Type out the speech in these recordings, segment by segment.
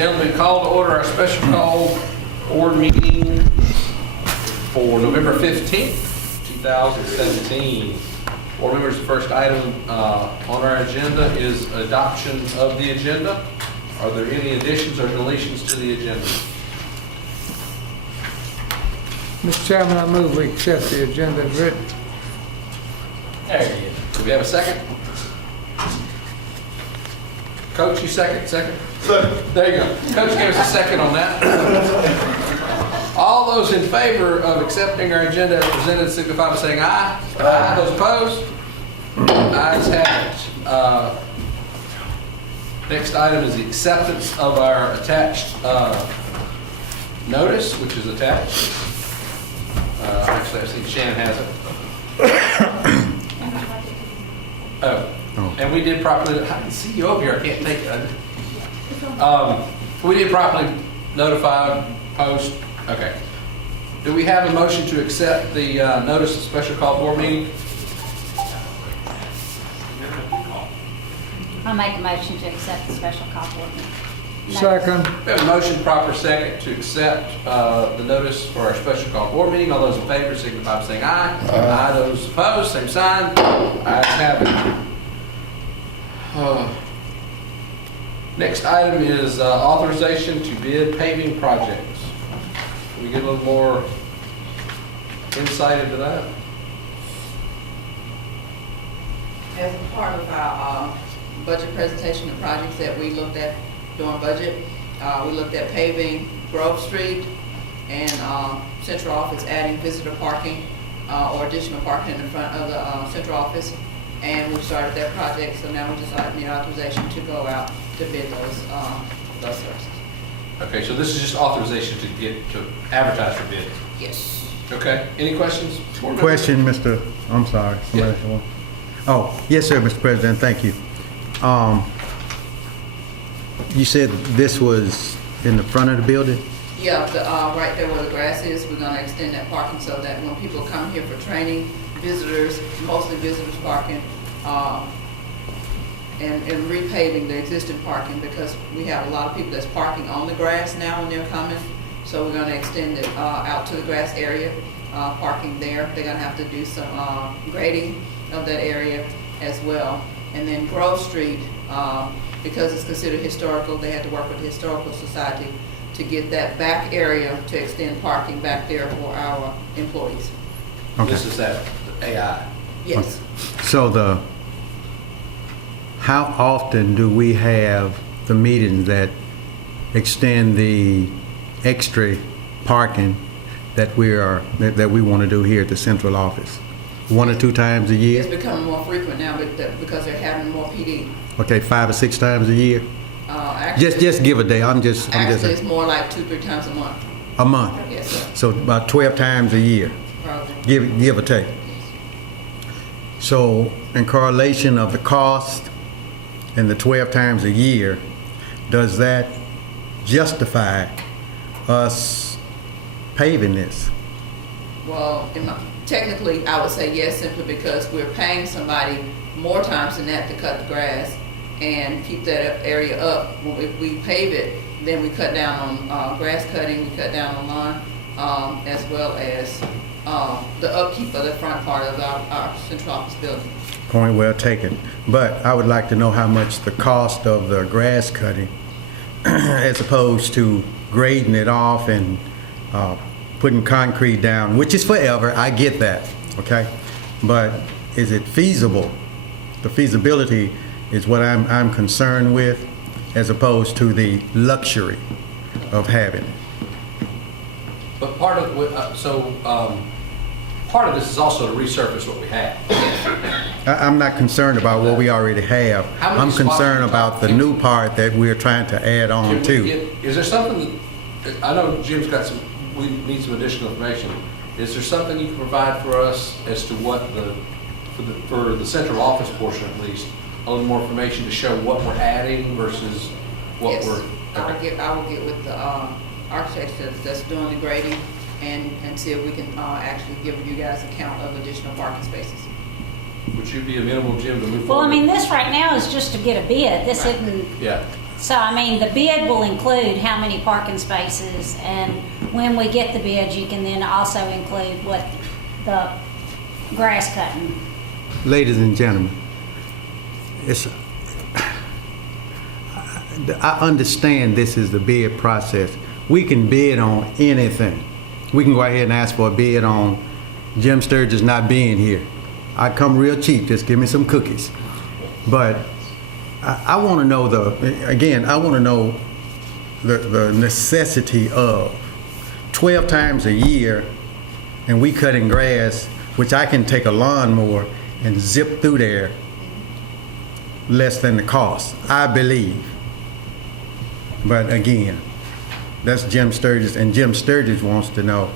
gentlemen, call to order our special call board meeting for November 15th, 2017. Board members, the first item on our agenda is adoption of the agenda. Are there any additions or deletions to the agenda? Mr. Chairman, I move we accept the agenda as written. There you go. Do we have a second? Coach, you second? Second. There you go. Coach gave us a second on that. All those in favor of accepting our agenda as presented signify by saying aye. Aye. Those opposed? Ayes have it. Next item is the acceptance of our attached notice, which is attached. Actually, I see Shan has it. Oh, and we did properly. I can see you over here. I can't take it. We did properly notify, post. Okay. Do we have a motion to accept the notice of special call board meeting? I'll make a motion to accept the special call board meeting. Second. We have a motion, proper second, to accept the notice for our special call board meeting. All those in favor signify by saying aye. Aye. Those opposed, same sign. Ayes have it. Next item is authorization to bid paving projects. Can we get a little more insight into that? As a part of our budget presentation of projects that we looked at during budget, we looked at paving Grove Street and central office, adding visitor parking or additional parking in the front of the central office, and we started that project. So now we just need authorization to go out to bid those services. Okay, so this is just authorization to advertise for bids. Yes. Okay. Any questions? Question, Mr. I'm sorry. Somebody else want- Oh, yes, sir, Mr. President. Thank you. You said this was in the front of the building? Yeah, right there where the grass is, we're going to extend that parking so that when people come here for training, visitors, mostly visitors parking, and repaving the existing parking, because we have a lot of people that's parking on the grass now when they're coming. So we're going to extend it out to the grass area, parking there. They're going to have to do some grading of that area as well. And then Grove Street, because it's considered historical, they had to work with the Historical Society to get that back area to extend parking back there for our employees. Okay. This is that AI. Yes. So how often do we have the meetings that extend the extra parking that we want to do here at the central office? 1 or 2 times a year? It's becoming more frequent now because they're having more PD. Okay, 5 or 6 times a year? Actually, Just give a day. Actually, it's more like 2-3 times a month. a month. Yes, sir. So about 12 times a year, Probably. give or take. So in correlation of the cost and the 12 times a year, does that justify us paving this? Well, technically, I would say yes, simply because we're paying somebody more times than that to cut the grass and keep that area up. If we pave it, then we cut down on grass cutting, we cut down on lawn, as well as the upkeep of the front part of our central office building. Point well taken. But I would like to know how much the cost of the grass cutting as opposed to grading it off and putting concrete down, which is forever, I get that, okay? But is it feasible? The feasibility is what I'm concerned with, as opposed to the luxury of having it. But part of this is also to resurface what we have. I'm not concerned about what we already have. How many I'm spots concerned are you about the talking? new part that we're trying to add on to. Is there something that, I know Jim's got we need some additional information. Is there something you can provide for us as to what for the central office portion at least, a little more information to show what we're adding versus what Yes. we're... Okay. I will get with the architect that's doing the grading and see if we can actually give you guys a count of additional parking spaces. Would you be amenable, Jim, to move Well, forward? I mean, this right now is just to get a bid. This isn't, Yeah. So, I mean, the bid will include how many parking spaces, and when we get the bids, you can then also include what the grass cutting. Ladies and gentlemen, I understand this is the bid process. We can bid on anything. We can go ahead and ask for a bid on Jim Sturgis not being here. I come real cheap, just give me some cookies. But I want to know the necessity of 12 times a year, and we cutting grass, which I can take a lawnmower and zip through there less than the cost, I believe. But again, that's Jim Sturgis, and Jim Sturgis wants to know,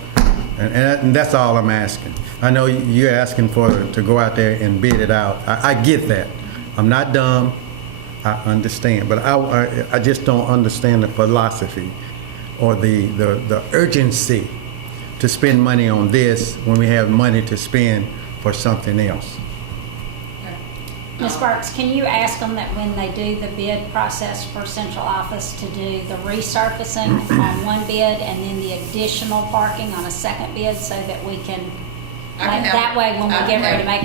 and that's all I'm asking. I know you're asking to go out there and bid it out. I get that. I'm not dumb. I understand, but I just don't understand the philosophy or the urgency to spend money on this when we have money to spend for something else. Ms. Sparks, can you ask them that when they do the bid process for central office to do the resurfacing on one bid and then the additional parking on a second bid so that we can, that way when we get ready to make.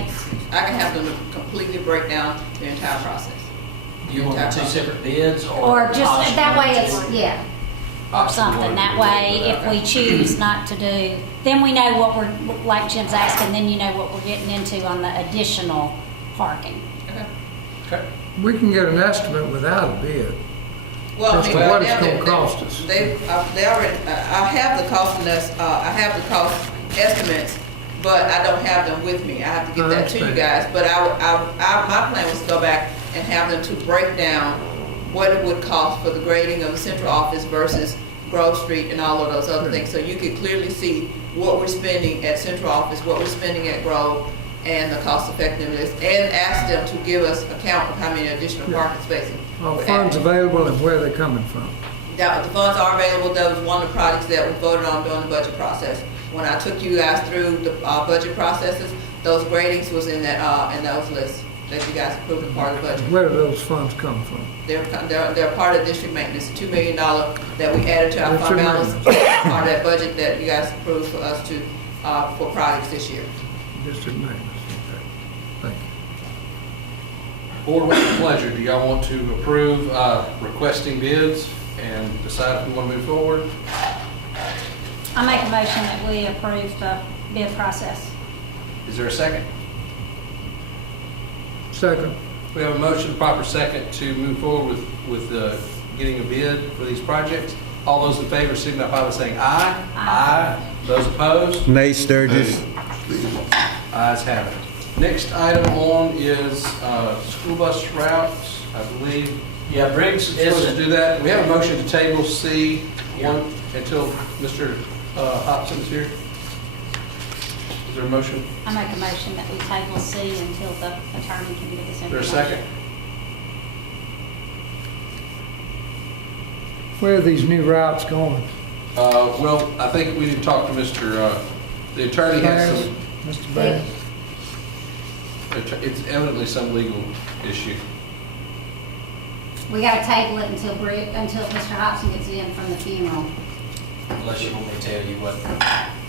I can have them completely break down the entire process. You want the two separate bids Or just, option that way one, it's, two? yeah, or Option something. one, That we can way, do if that. we choose not to do, then we know what we're, like Jim's asking, then you know what we're getting into on the additional parking. Okay. Okay. We can get an estimate without a bid. Well, As to I mean, what it's now gonna cost us. They already, I have the cost I have the cost estimates, but I don't have them with me. I have to get I that to you understand. guys. But my plan was to go back and have them to break down what it would cost for the grading of the central office versus Grove Street and all of those other things. So you could clearly see what we're spending at central office, what we're spending at Grove, and the cost effectiveness, and ask them to give us a count of how many additional parking spaces. Are we're funds adding. available and where they're coming from? That the funds are available. That was one of the projects that was voted on during the budget process. When I took you guys through the budget processes, those gradings was in that in those lists that you guys approved as part of the budget. Where do those funds come from? They're part of district maintenance. $2 million that we added to our fund District balance, maintenance. part of that budget that you guys approved for us to for projects this year. District maintenance. Okay. Thank you. Board, what's your pleasure? Do y'all want to approve requesting bids and decide if we want to move forward? I make a motion that we approve the bid process. Is there a second? Second. We have a motion, proper second, to move forward with getting a bid for these projects. All those in favor signify by saying aye. Aye. Those opposed? Nay, Sturgis. Ayes have it. Next item on is school bus routes, I believe. Yeah, Briggs We're supposed to isn't, do that. We have a motion to table C one until Mr. Hobson's here. Is there a motion? I make a motion that we table C until the attorney can give us Is there a information. second? Where are these new routes going? Well, I think we need to talk to Mr., the attorney has some, Mr. Bass? it's evidently some legal issue. We gotta table it until Mr. Hobson gets in from the funeral. unless you want me to tell you what.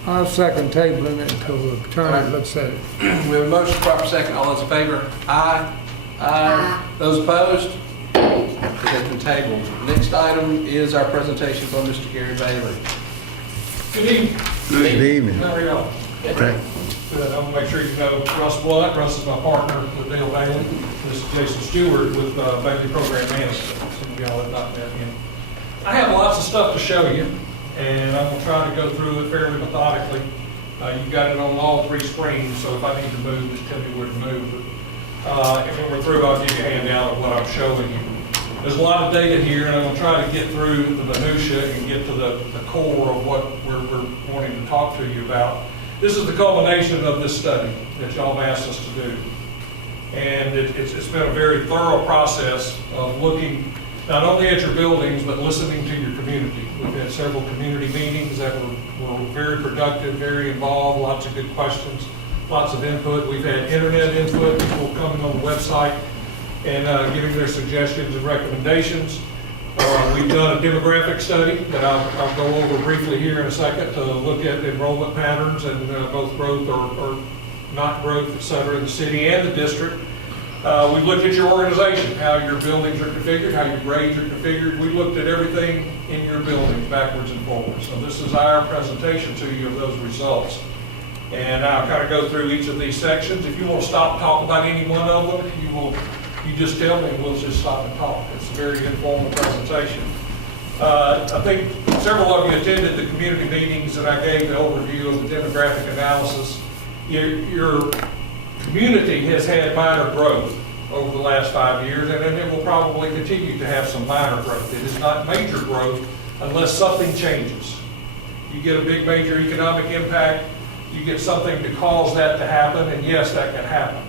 I'll second tabling it until the attorney looks at it. We have a motion, proper second. All those in favor? Aye. Aye. Those opposed? It has been tabled. Next item is our presentation from Mr. Gary Bailey. Good evening. Good evening. How are y'all? Okay. Good. I want to make sure you know Russ Blunt. Russ is my partner with Dale Bailey. This is Jason Stewart with Bailey Program Management. Some of y'all have not met him. I have lots of stuff to show you, and I'm going to try to go through it fairly methodically. You've got it on all three screens, so if I need to move, just tell me where to move. And when we're through, I'll give you a handout of what I'm showing you. There's a lot of data here, and I'm going to try to get through the minutia and get to the core of what we're wanting to talk to you about. This is the culmination of this study that y'all have asked us to do. And it's been a very thorough process of looking not only at your buildings, but listening to your community. We've had several community meetings that were very productive, very involved, lots of good questions, lots of input. We've had internet input, people coming on the website and giving their suggestions and recommendations. We've done a demographic study that I'll go over briefly here in a second to look at enrollment patterns and both growth or not growth, et cetera, in the city and the district. We've looked at your organization, how your buildings are configured, how your grades are configured. We looked at everything in your buildings backwards and forwards. So this is our presentation to you of those results. And I'll kind of go through each of these sections. If you want to stop and talk about any one of them, you just tell me and we'll just stop and talk. It's a very informal presentation. I think several of you attended the community meetings that I gave the overview of the demographic analysis. Your community has had minor growth over the last 5 years, and it will probably continue to have some minor growth. It is not major growth unless something changes. You get a big major economic impact, you get something to cause that to happen, and yes, that can happen.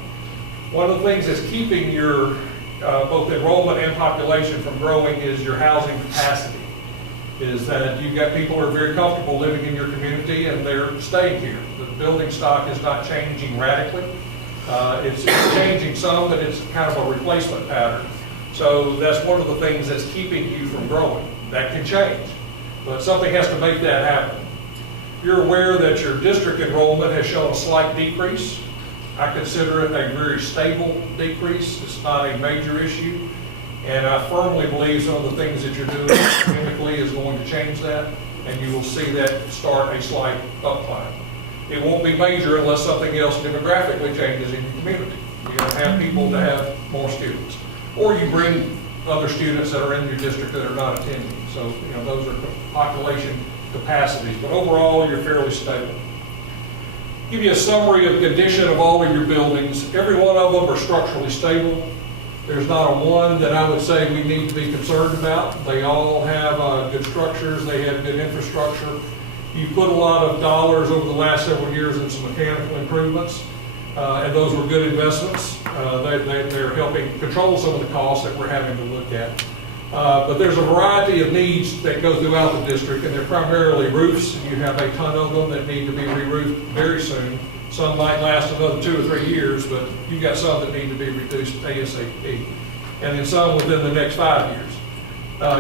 One of the things that's keeping your both enrollment and population from growing is your housing capacity. Is that you've got people who are very comfortable living in your community and they're staying here. The building stock is not changing radically. It's changing some, but it's kind of a replacement pattern. So that's one of the things that's keeping you from growing. That can change, but something has to make that happen. You're aware that your district enrollment has shown a slight decrease. I consider it a very stable decrease. It's not a major issue. And I firmly believe some of the things that you're doing academically is going to change that, and you will see that start a slight upclimb. It won't be major unless something else demographically changes in your community. You're going to have people to have more students. Or you bring other students that are in your district that are not attending. So, those are population capacities. But overall, you're fairly stable. Give you a summary of condition of all of your buildings. Every one of them are structurally stable. There's not a one that I would say we need to be concerned about. They all have good structures. They have good infrastructure. You put a lot of dollars over the last several years in some mechanical improvements, and those were good investments. They're helping control some of the costs that we're having to look at. But there's a variety of needs that go throughout the district, and they're primarily roofs. You have a ton of them that need to be re-roofed very soon. Some might last another 2 or 3 years, but you've got some that need to be reduced ASAP, and then some within the next 5 years.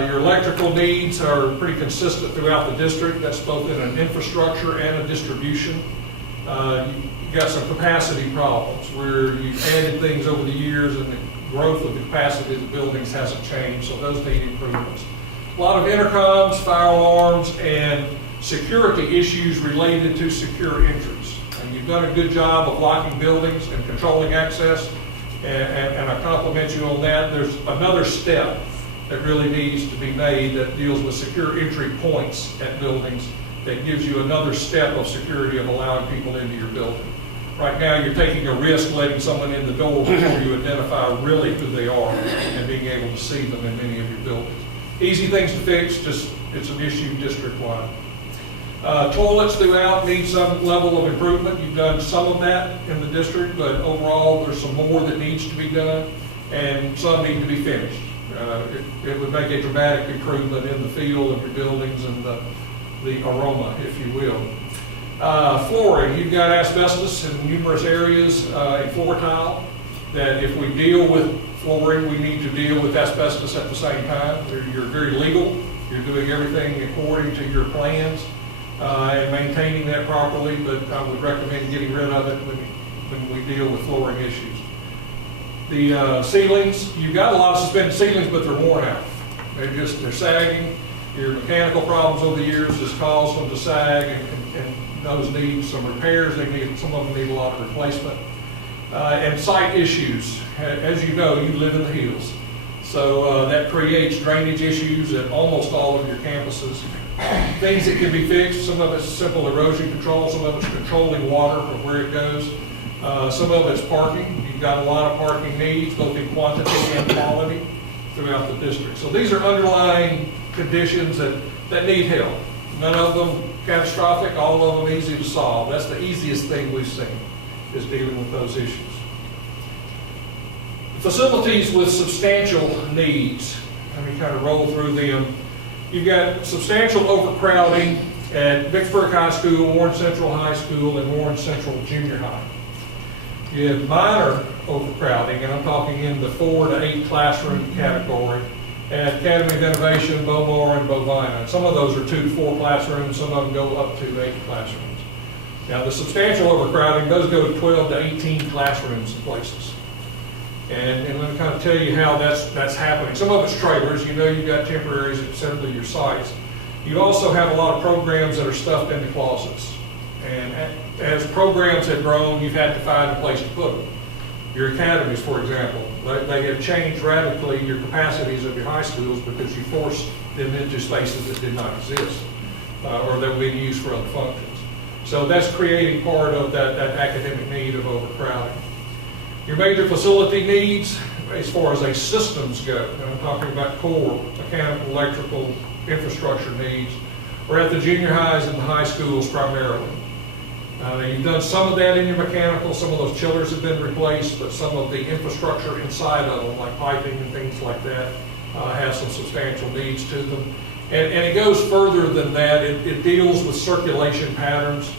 Your electrical needs are pretty consistent throughout the district. That's both in an infrastructure and a distribution. You've got some capacity problems where you've added things over the years and the growth of the capacity of the buildings hasn't changed, so those need improvements. A lot of intercoms, fire alarms, and security issues related to secure entries. And you've done a good job of locking buildings and controlling access, and I compliment you on that. There's another step that really needs to be made that deals with secure entry points at buildings that gives you another step of security of allowing people into your building. Right now, you're taking a risk letting someone in the door before you identify really who they are and being able to see them in many of your buildings. Easy things to fix, just it's an issue district-wide. Toilets throughout need some level of improvement. You've done some of that in the district, but overall there's some more that needs to be done, and some need to be finished. It would make a dramatic improvement in the feel of your buildings and the aroma, if you will. Flooring, you've got asbestos in numerous areas in floor tile, that if we deal with flooring, we need to deal with asbestos at the same time. You're very legal. You're doing everything according to your plans and maintaining that properly, but I would recommend getting rid of it when we deal with flooring issues. The ceilings, you've got a lot of suspended ceilings, but they're worn out. They're sagging. Your mechanical problems over the years has caused them to sag, and those need some repairs. Some of them need a lot of replacement. And site issues. As you know, you live in the hills. So that creates drainage issues at almost all of your campuses. Things that can be fixed, some of it's simple erosion control, some of it's controlling water or where it goes. Some of it's parking. You've got a lot of parking needs, both in quantity and quality throughout the district. So these are underlying conditions that need help. None of them catastrophic, all of them easy to solve. That's the easiest thing we've seen, is dealing with those issues. Facilities with substantial needs. Let me kind of roll through them. You've got substantial overcrowding at Vicksburg High School, Warren Central High School, and Warren Central Junior High. You have minor overcrowding, and I'm talking in the 4 to 8 classroom category at Academy of Innovation, BOWMAR, and BOWMAR. Some of those are 2 to 4 classrooms, some of them go up to 8 classrooms. Now, the substantial overcrowding does go to 12 to 18 classrooms in places. And let me kind of tell you how that's happening. Some of it's trailers, you know you've got temporaries at several of your sites. You also have a lot of programs that are stuffed into closets. And as programs have grown, you've had to find a place to put them. Your academies, for example, they have changed radically your capacities of your high schools because you forced them into spaces that did not exist or that were being used for other functions. So that's creating part of that academic need of overcrowding. Your major facility needs, as far as systems go, and I'm talking about core, mechanical, electrical, infrastructure needs, are at the junior highs and the high schools primarily. You've done some of that in your mechanical, some of those chillers have been replaced, but some of the infrastructure inside of them, like piping and things like that, have some substantial needs to them. And it goes further than that. It deals with circulation patterns,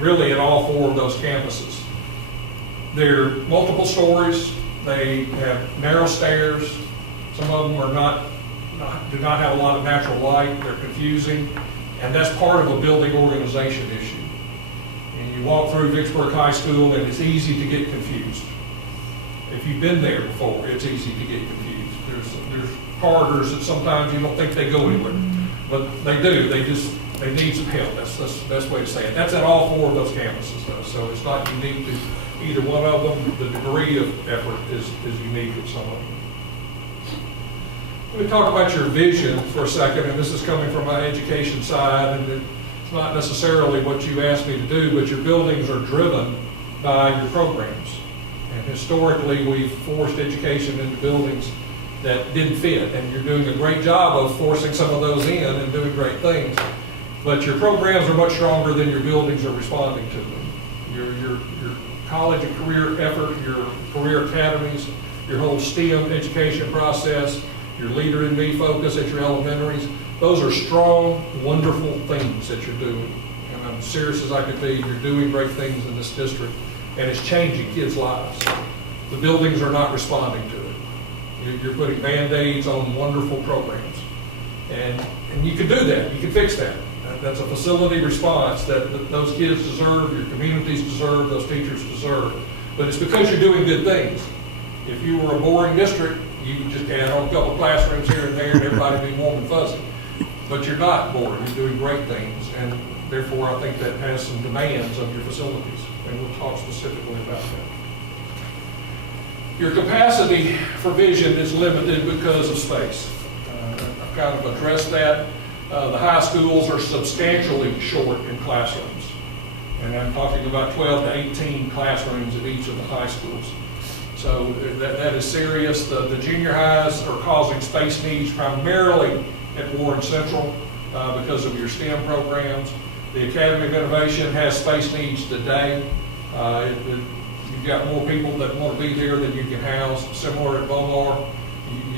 really at all 4 of those campuses. They're multiple stories, they have narrow stairs, some of them do not have a lot of natural light, they're confusing, and that's part of a building organization issue. And you walk through Vicksburg High School and it's easy to get confused. If you've been there before, it's easy to get confused. There's corridors that sometimes you don't think they go anywhere, but they do. They need some help. That's the best way to say it. That's at all 4 of those campuses, though, so it's not unique to either one of them. The degree of effort is unique at some of them. Let me talk about your vision for a second, and this is coming from my education side, and it's not necessarily what you asked me to do, but your buildings are driven by your programs. And historically, we've forced education into buildings that didn't fit, and you're doing a great job of forcing some of those in and doing great things. But your programs are much stronger than your buildings are responding to them. Your college and career effort, your career academies, your whole STEM education process, your Leader in Me focus at your elementaries, those are strong, wonderful things that you're doing. And I'm serious as I could be, you're doing great things in this district, and it's changing kids' lives. The buildings are not responding to it. You're putting Band-Aids on wonderful programs. And you can do that, you can fix that. That's a facility response that those kids deserve, your communities deserve, those teachers deserve. But it's because you're doing good things. If you were a boring district, you would just add on a couple classrooms here and there and everybody would be warm and fuzzy. But you're not boring, you're doing great things, and therefore I think that has some demands of your facilities, and we'll talk specifically about that. Your capacity for vision is limited because of space. I've kind of addressed that. The high schools are substantially short in classrooms. And I'm talking about 12 to 18 classrooms at each of the high schools. So that is serious. The junior highs are causing space needs primarily at Warren Central because of your STEM programs. The Academy of Innovation has space needs today. You've got more people that want to be there than you can house. Similar at BOWMAR,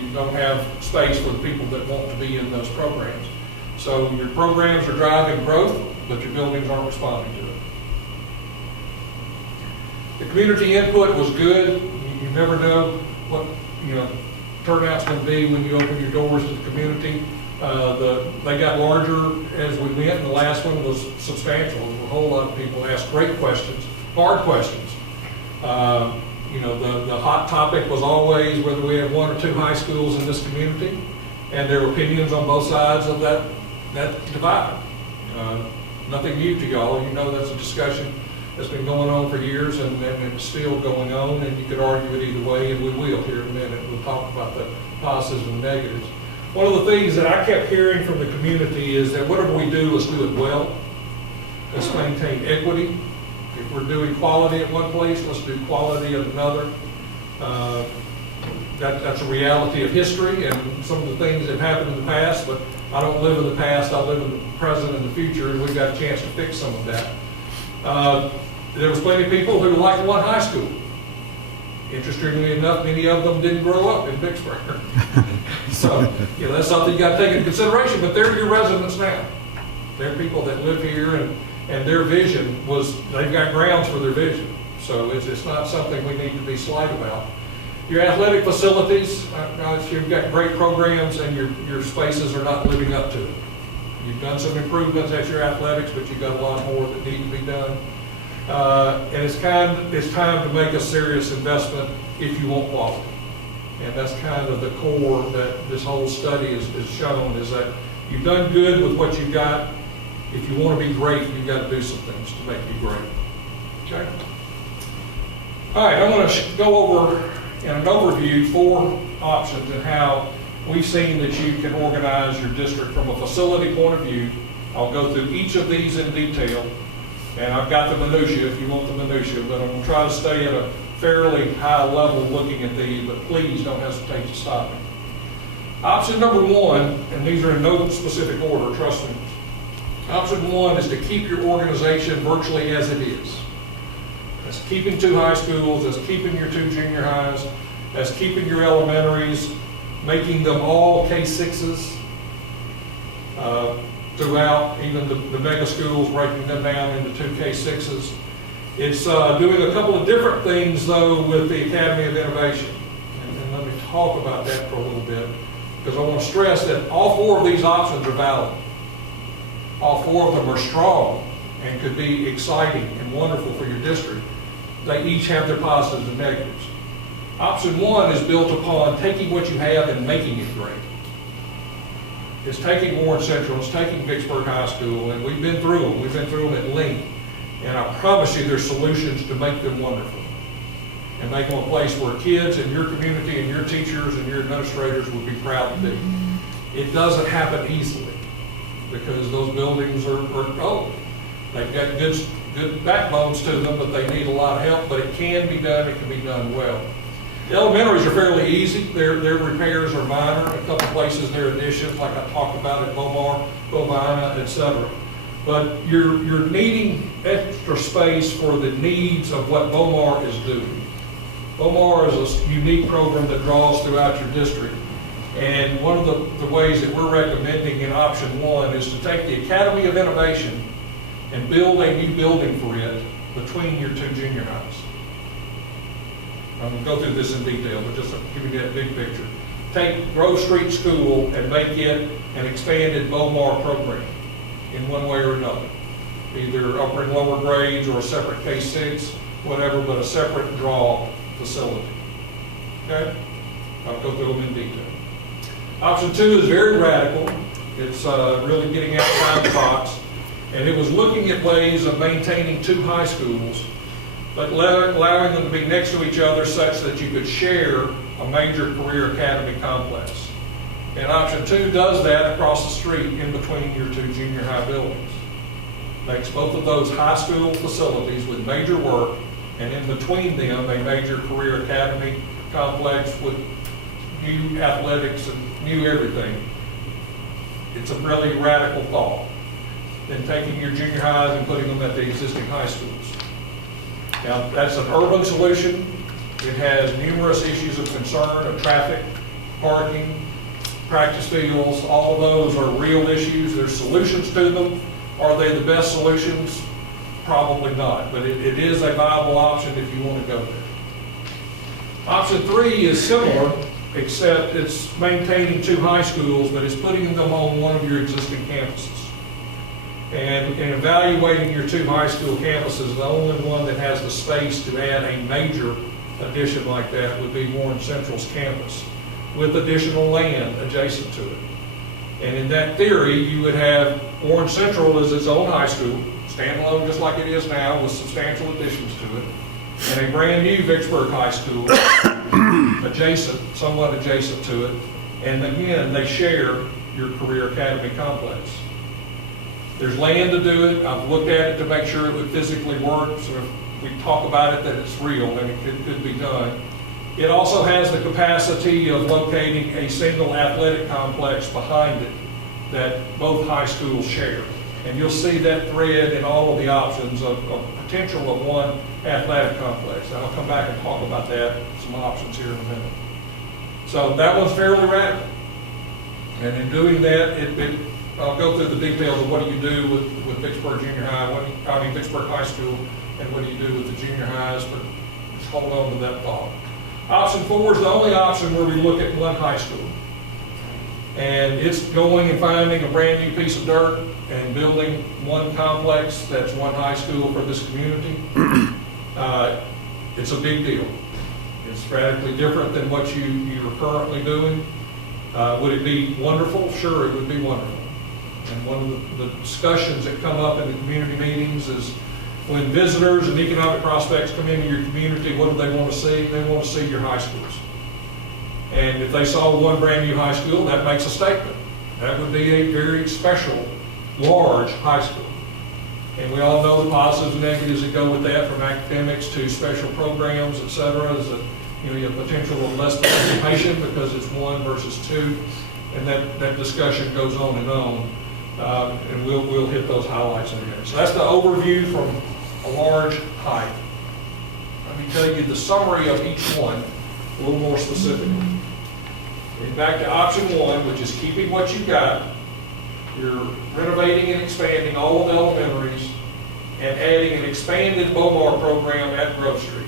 you don't have space for the people that want to be in those programs. So your programs are driving growth, but your buildings aren't responding to it. The community input was good. You never know what turnout's going to be when you open your doors to the community. They got larger as we went, and the last one was substantial. A whole lot of people asked great questions, hard questions. The hot topic was always whether we had 1 or 2 high schools in this community, and there were opinions on both sides of that divide. Nothing new to y'all. You know that's a discussion that's been going on for years, and it's still going on, and you could argue it either way, and we will here in a minute. We'll talk about the positives and negatives. One of the things that I kept hearing from the community is that whatever we do, let's do it well. Let's maintain equity. If we're doing quality at one place, let's do quality at another. That's a reality of history and some of the things that happened in the past, but I don't live in the past, I live in the present and the future, and we've got a chance to fix some of that. There was plenty of people who liked one high school. Interestingly enough, many of them didn't grow up in Vicksburg. So, that's something you got to take into consideration, but they're your residents now. They're people that live here, and their vision they've got grounds for their vision. So it's not something we need to be slight about. Your athletic facilities, you've got great programs and your spaces are not living up to it. You've done some improvements at your athletics, but you've got a lot more that need to be done. And it's time to make a serious investment if you want quality. And that's kind of the core that this whole study is shown, is that you've done good with what you've got. If you want to be great, you've got to do some things to make you great. Okay? All right, I'm going to go over in an overview 4 options and how we've seen that you can organize your district from a facility point of view. I'll go through each of these in detail, and I've got the minutia if you want the minutia, but I'm going to try to stay at a fairly high level looking at these, but please don't hesitate to stop me. Option number 1, and these are in no specific order, trust me. Option 1 is to keep your organization virtually as it is. That's keeping 2 high schools, that's keeping your 2 junior highs, that's keeping your elementaries, making them all K6s throughout, even the mega schools, breaking them down into 2 K6s. It's doing a couple of different things, though, with the Academy of Innovation. And let me talk about that for a little bit, because I want to stress that all 4 of these options are valid. All 4 of them are strong and could be exciting and wonderful for your district. They each have their positives and negatives. Option 1 is built upon taking what you have and making it great. It's taking Warren Central, it's taking Vicksburg High School, and we've been through them. We've been through them at length. And I promise you there's solutions to make them wonderful and make them a place where kids in your community and your teachers and your administrators would be proud to be. It doesn't happen easily because those buildings are old. They've got good backbones to them, but they need a lot of help, but it can be done, it can be done well. The elementaries are fairly easy. Their repairs are minor. A couple places, their additions, like I talked about at BOWMAR, Bovina, etc. But you're needing extra space for the needs of what BOWMAR is doing. BOWMAR is a unique program that draws throughout your district. And one of the ways that we're recommending in option 1 is to take the Academy of Innovation and build a new building for it between your 2 junior highs. I'm going to go through this in detail, but just to give you that big picture. Take Grove Street School and make it an expanded BOWMAR program in one way or another. Either upper and lower grades or a separate K6, whatever, but a separate draw facility. Okay? I'll go through them in detail. Option 2 is very radical. It's really getting outside the box. And it was looking at ways of maintaining 2 high schools, but allowing them to be next to each other such that you could share a major career academy complex. And option 2 does that across the street in between your 2 junior high buildings. Makes both of those high school facilities with major work, and in between them a major career academy complex with new athletics and new everything. It's a really radical thought. Then taking your junior highs and putting them at the existing high schools. Now, that's an urban solution. It has numerous issues of concern of traffic, parking, practice fields. All of those are real issues. There's solutions to them. Are they the best solutions? Probably not, but it is a viable option if you want to go there. Option 3 is similar, except it's maintaining 2 high schools, but it's putting them on one of your existing campuses. And in evaluating your 2 high school campuses, the only one that has the space to add a major addition like that would be Warren Central's campus, with additional land adjacent to it. And in that theory, you would have Warren Central as its own high school, standalone just like it is now, with substantial additions to it, and a brand new Vicksburg High School, somewhat adjacent to it. And again, they share your career academy complex. There's land to do it. I've looked at it to make sure it would physically work. So if we talk about it, that it's real and it could be done. It also has the capacity of locating a single athletic complex behind it that both high schools share. And you'll see that thread in all of the options of potential of one athletic complex. And I'll come back and talk about that, some options here in a minute. So that one's fairly radical. And in doing that, I'll go through the details of what do you do with Vicksburg Junior High, Vicksburg High School, and what do you do with the junior highs, but just hold on to that thought. Option 4 is the only option where we look at one high school. And it's going and finding a brand new piece of dirt and building one complex that's one high school for this community. It's a big deal. It's radically different than what you're currently doing. Would it be wonderful? Sure, it would be wonderful. And one of the discussions that come up in the community meetings is when visitors and economic prospects come into your community, what do they want to see? They want to see your high schools. And if they saw one brand new high school, that makes a statement. That would be a very special, large high school. And we all know the positives and negatives that go with that, from academics to special programs, et cetera. Is that, you have potential of less participation because it's one versus two, and that discussion goes on and on. And we'll hit those highlights in there. So that's the overview from a large height. Let me tell you the summary of each one a little more specifically. Getting back to option 1, which is keeping what you got. You're renovating and expanding all of the elementaries and adding an expanded BOWMAR program at Grove Street.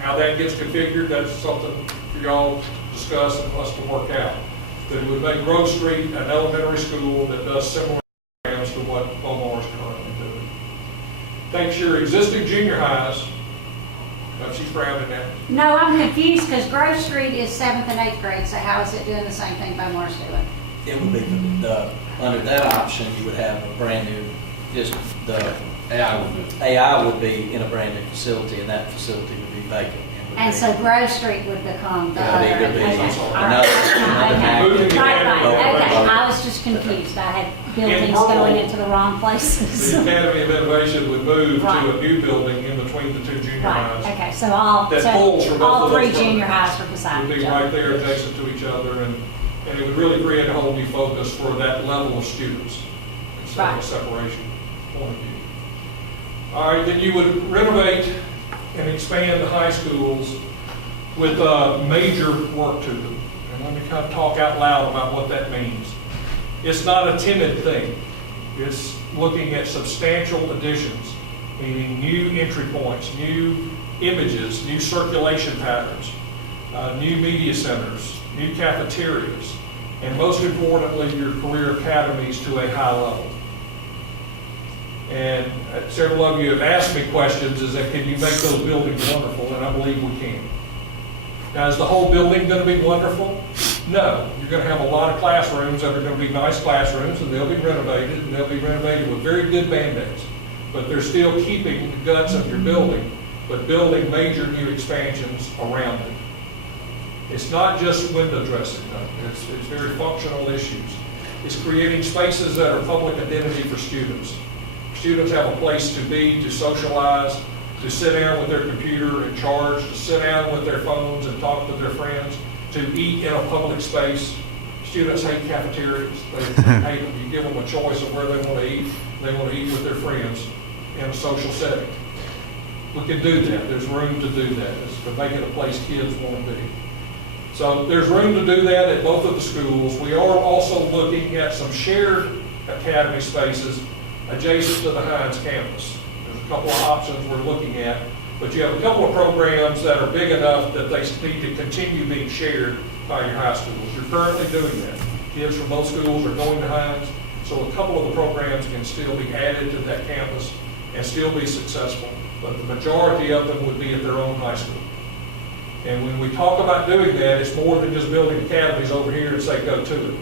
How that gets configured, that's something for y'all to discuss and us to work out. But it would make Grove Street an elementary school that does similar programs to what BOWMAR is currently doing. Takes your existing junior highs. She's frowning at. No, I'm confused because Grove Street is 7th and 8th grade, so how is it doing the same thing BOWMAR's doing? It would be under that option, you would have a brand new, just the AI would be in a brand new facility, and that facility would be vacant. And so Grove Street would become the Yeah, other. it would be Okay. another All right. active. Okay. Right, okay. Right. I was just confused. I had buildings Pearl, going into the wrong places. The Academy of Innovation would move Right. to a new building in between the two junior Right, highs. okay, so That pulls from both all of those 3 junior programs. highs are beside Would each be other. right there adjacent to each other, and it would really create a whole new focus for that level of students instead of a Right. separation point of view. All right, then you would renovate and expand the high schools with major work to them. And let me kind of talk out loud about what that means. It's not a timid thing. It's looking at substantial additions, meaning new entry points, new images, new circulation patterns, new media centers, new cafeterias, and most importantly, your career academies to a high level. And several of you have asked me questions, is that can you make those buildings wonderful? And I believe we can. Now, is the whole building going to be wonderful? No. You're going to have a lot of classrooms that are going to be nice classrooms, and they'll be renovated, and they'll be renovated with very good Band-Aids. But they're still keeping the guts of your building, but building major new expansions around it. It's not just window dressing, though. It's very functional issues. It's creating spaces that are public identity for students. Students have a place to be, to socialize, to sit down with their computer and charge, to sit down with their phones and talk to their friends, to eat in a public space. Students hate cafeterias. They hate them. You give them a choice of where they want to eat. They want to eat with their friends in a social setting. We can do that. There's room to do that. It's to make it a place kids want to be. So there's room to do that at both of the schools. We are also looking at some shared academy spaces adjacent to the Hines campus. There's a couple of options we're looking at, but you have a couple of programs that are big enough that they need to continue being shared by your high schools. You're currently doing that. Kids from both schools are going to Hines, so a couple of the programs can still be added to that campus and still be successful, but the majority of them would be at their own high school. And when we talk about doing that, it's more than just building academies over here and say go to it.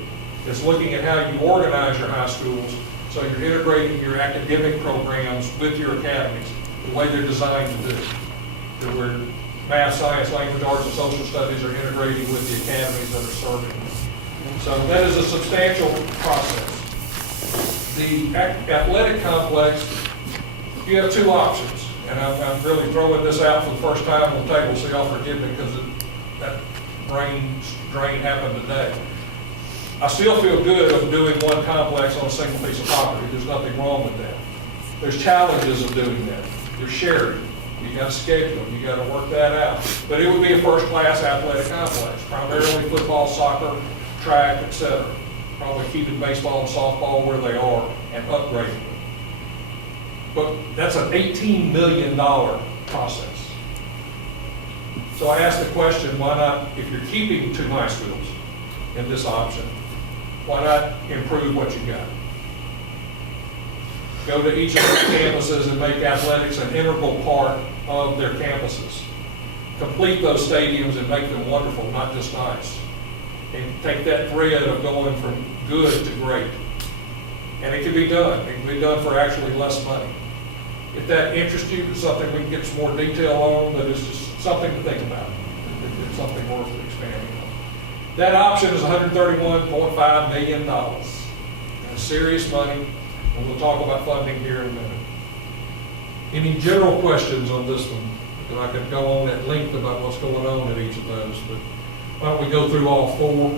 It's looking at how you organize your high schools so you're integrating your academic programs with your academies the way they're designed to do. Where math, science, language, arts, and social studies are integrating with the academies that are serving them. So that is a substantial process. The athletic complex, you have 2 options. And I'm really throwing this out for the first time on the table, so y'all forgive me because that brain drain happened today. I still feel good of doing one complex on a single piece of property. There's nothing wrong with that. There's challenges of doing that. You're sharing. You got to schedule. You got to work that out. But it would be a first-class athletic complex, primarily football, soccer, track, etc. Probably keeping baseball and softball where they are and upgrading them. But that's an $18 million process. So I asked the question, why not, if you're keeping 2 high schools in this option, why not improve what you got? Go to each of their campuses and make athletics an integral part of their campuses. Complete those stadiums and make them wonderful, not just nice. And take that thread of going from good to great. And it can be done. It can be done for actually less money. If that interests you, it's something we can get some more detail on, but it's just something to think about. It's something worth expanding on. That option is $131.5 million. That's serious money, and we'll talk about funding here in a minute. Any general questions on this one? Because I could go on at length about what's going on at each of those, but why don't we go through all 4,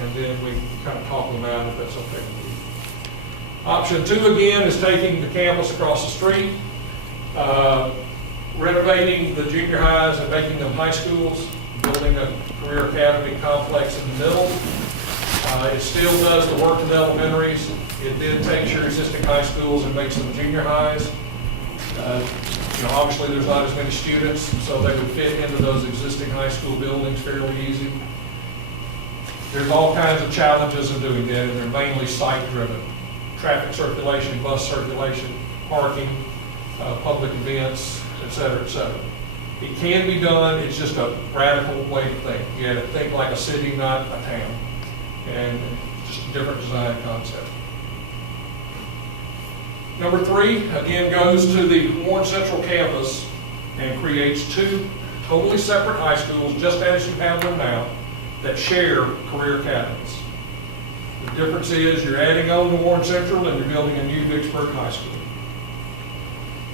and then we kind of talk them out if that's okay with you. Option 2 again is taking the campus across the street, renovating the junior highs and making them high schools, building a career academy complex in the middle. It still does the work in the elementaries. It then takes your existing high schools and makes them junior highs. Obviously there's not as many students, so they would fit into those existing high school buildings fairly easy. There's all kinds of challenges in doing that, and they're mainly site-driven. Traffic circulation, bus circulation, parking, public events, et cetera, et cetera. It can be done, it's just a radical way to think. You have to think like a city, not a town, and just a different design concept. Number 3, again, goes to the Warren Central campus and creates 2 totally separate high schools, just as you have them now, that share career academies. The difference is you're adding on to Warren Central and you're building a new Vicksburg High School.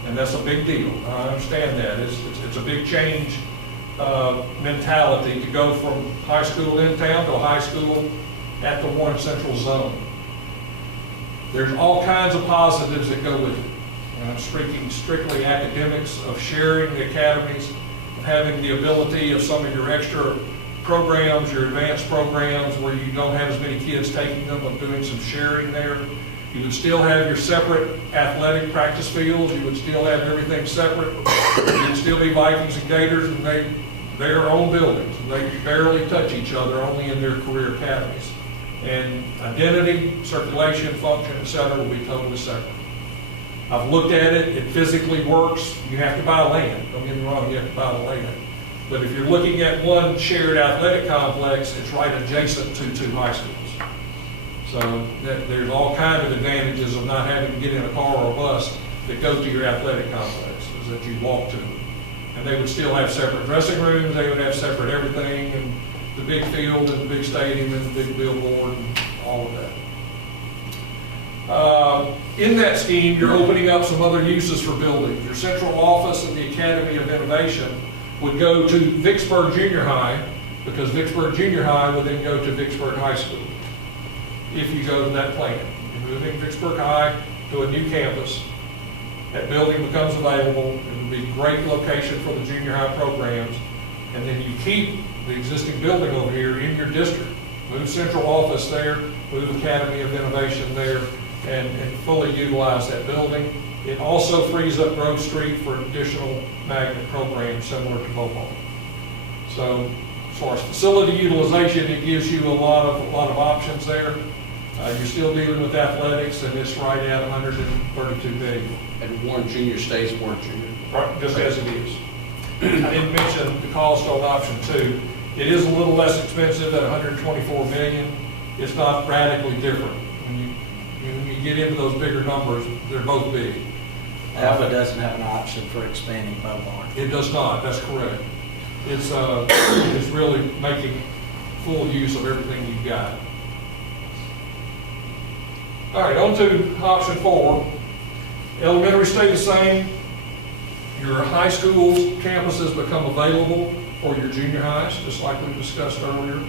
And that's a big deal. I understand that. It's a big change mentality to go from high school in town to a high school at the Warren Central zone. There's all kinds of positives that go with it. And I'm speaking strictly academics, of sharing the academies, of having the ability of some of your extra programs, your advanced programs where you don't have as many kids taking them, of doing some sharing there. You would still have your separate athletic practice fields. You would still have everything separate. You would still be Vikings and Gators, and their own buildings. They barely touch each other, only in their career academies. And identity, circulation, function, et cetera, will be totally separate. I've looked at it. It physically works. You have to buy land. Don't get me wrong, you have to buy the land. But if you're looking at one shared athletic complex, it's right adjacent to 2 high schools. So there's all kinds of advantages of not having to get in a car or a bus that go to your athletic complexes that you walk to. And they would still have separate dressing rooms, they would have separate everything, and the big field and the big stadium and the big billboard and all of that. In that scheme, you're opening up some other uses for buildings. Your central office of the Academy of Innovation would go to Vicksburg Junior High, because Vicksburg Junior High would then go to Vicksburg High School. If you go to that plan, you're moving Vicksburg High to a new campus. That building becomes available. It would be a great location for the junior high programs. And then you keep the existing building over here in your district. Move central office there, move Academy of Innovation there, and fully utilize that building. It also frees up Grove Street for additional magnet programs similar to BOWMAR. So as far as facility utilization, it gives you a lot of options there. You're still dealing with athletics, and it's right at $132 million. And Warren Junior stays Warren Junior. Right, just as it is. I didn't mention the cost on option 2. It is a little less expensive at $124 million. It's not radically different. When you get into those bigger numbers, they're both big. Alpha doesn't have an option for expanding BOWMAR. It does not, that's correct. It's really making full use of everything you've got. All right, on to option 4. Elementary stay the same. Your high schools, campuses become available for your junior highs, just like we discussed earlier.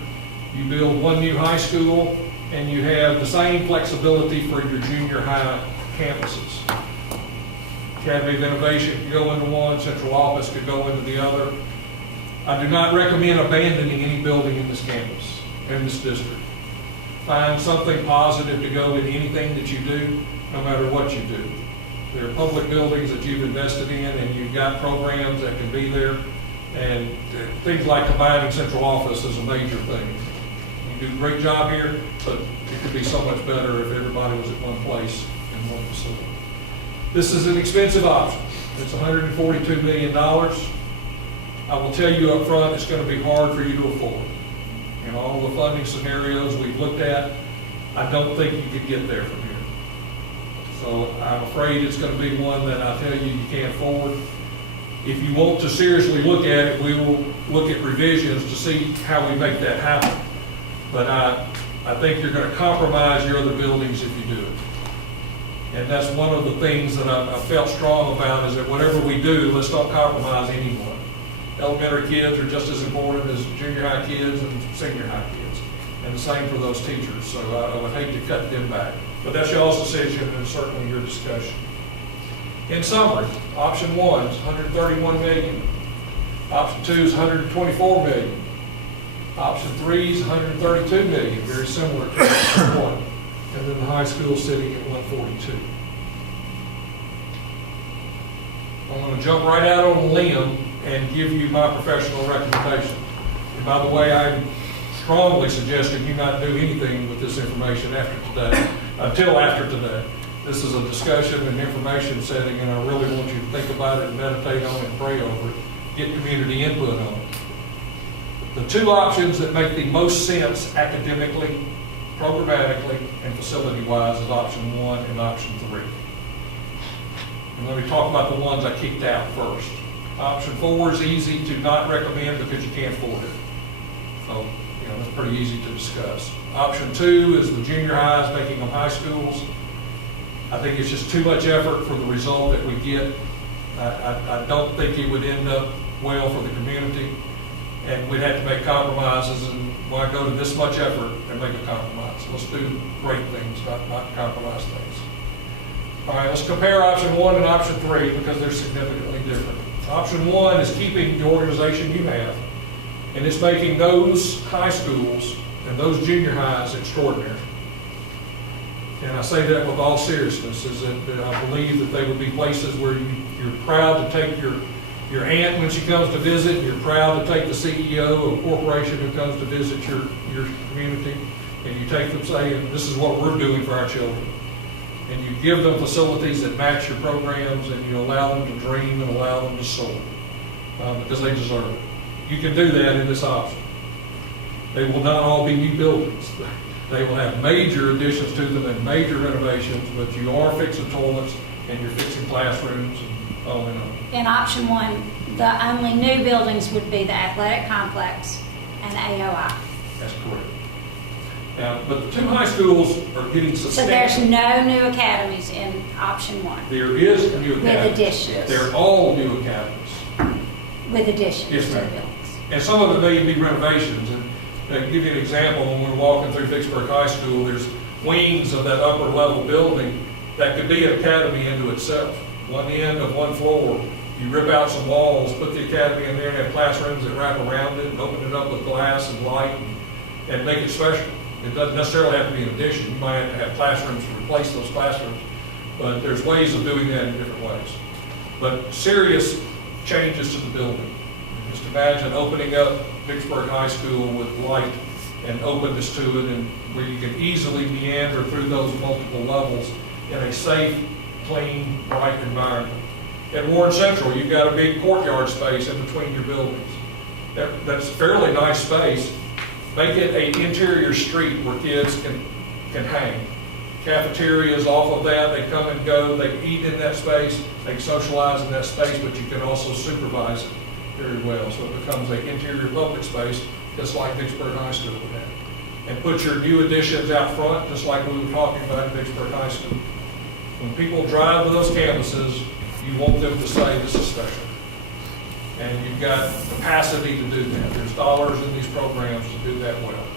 You build one new high school, and you have the same flexibility for your junior high campuses. Academy of Innovation could go into one, central office could go into the other. I do not recommend abandoning any building in this campus, in this district. Find something positive to go in anything that you do, no matter what you do. There are public buildings that you've invested in, and you've got programs that can be there. And things like combining central office is a major thing. You do a great job here, but it could be so much better if everybody was at one place in one facility. This is an expensive option. It's $142 million. I will tell you up front, it's going to be hard for you to afford. In all the funding scenarios we've looked at, I don't think you could get there from here. So I'm afraid it's going to be one that I tell you can't afford. If you want to seriously look at it, we will look at revisions to see how we make that happen. But I think you're going to compromise your other buildings if you do it. And that's one of the things that I felt strong about, is that whatever we do, let's not compromise anyone. Elementary kids are just as important as junior high kids and senior high kids. And the same for those teachers. So I would hate to cut them back. But that's y'all's decision and certainly your discussion. In summary, option 1 is $131 million. Option 2 is $124 million. Option 3 is $132 million, very similar to option 1. And then the high school sitting at $142. I'm going to jump right out on a limb and give you my professional recommendation. And by the way, I'm strongly suggesting you not do anything with this information after today, until after today. This is a discussion and information setting, and I really want you to think about it and meditate on it and pray over it, get community input on it. The two options that make the most sense academically, programmatically, and facility-wise is option 1 and option 3. And let me talk about the ones I kicked out first. Option 4 is easy to not recommend because you can't afford it. So, that's pretty easy to discuss. Option 2 is the junior highs, making them high schools. I think it's just too much effort for the result that we get. I don't think it would end up well for the community, and we'd have to make compromises, and why go to this much effort and make a compromise? Let's do great things, not compromise things. All right, let's compare option 1 and option 3 because they're significantly different. Option 1 is keeping the organization you have, and it's making those high schools and those junior highs extraordinary. And I say that with all seriousness, is that I believe that they would be places where you're proud to take your aunt when she comes to visit, you're proud to take the CEO of a corporation who comes to visit your community, and you take them saying, this is what we're doing for our children. And you give them facilities that match your programs, and you allow them to dream and allow them to soar, because they deserve it. You can do that in this option. They will not all be new buildings. They will have major additions to them and major renovations, but you are fixing toilets and you're fixing classrooms and on and on. In option 1, the only new buildings would be the athletic complex and AOI. That's correct. Now, but the two high schools are getting So there's substantial. no new academies in option 1, There is a new with academy. additions, They're all new academies. with additions Yes, to the ma'am. buildings. And some of it may be renovations. And to give you an example, when we're walking through Vicksburg High School, there's wings of that upper level building that could be an academy into itself. One end of one floor, you rip out some walls, put the academy in there and have classrooms that wrap around it and open it up with glass and light and make it special. It doesn't necessarily have to be an addition. You might have to have classrooms to replace those classrooms, but there's ways of doing that in different ways. But serious changes to the building. Just imagine opening up Vicksburg High School with light and openness to it, and where you can easily meander through those multiple levels in a safe, clean, bright environment. At Warren Central, you've got a big courtyard space in between your buildings. That's a fairly nice space. Make it an interior street where kids can hang. Cafeterias off of that, they come and go, they eat in that space, they socialize in that space, but you can also supervise it very well. So it becomes an interior public space, just like Vicksburg High School would have. And put your new additions out front, just like we were talking about in Vicksburg High School. When people drive to those campuses, you want them to say this is special. And you've got capacity to do that. There's dollars in these programs to do that well.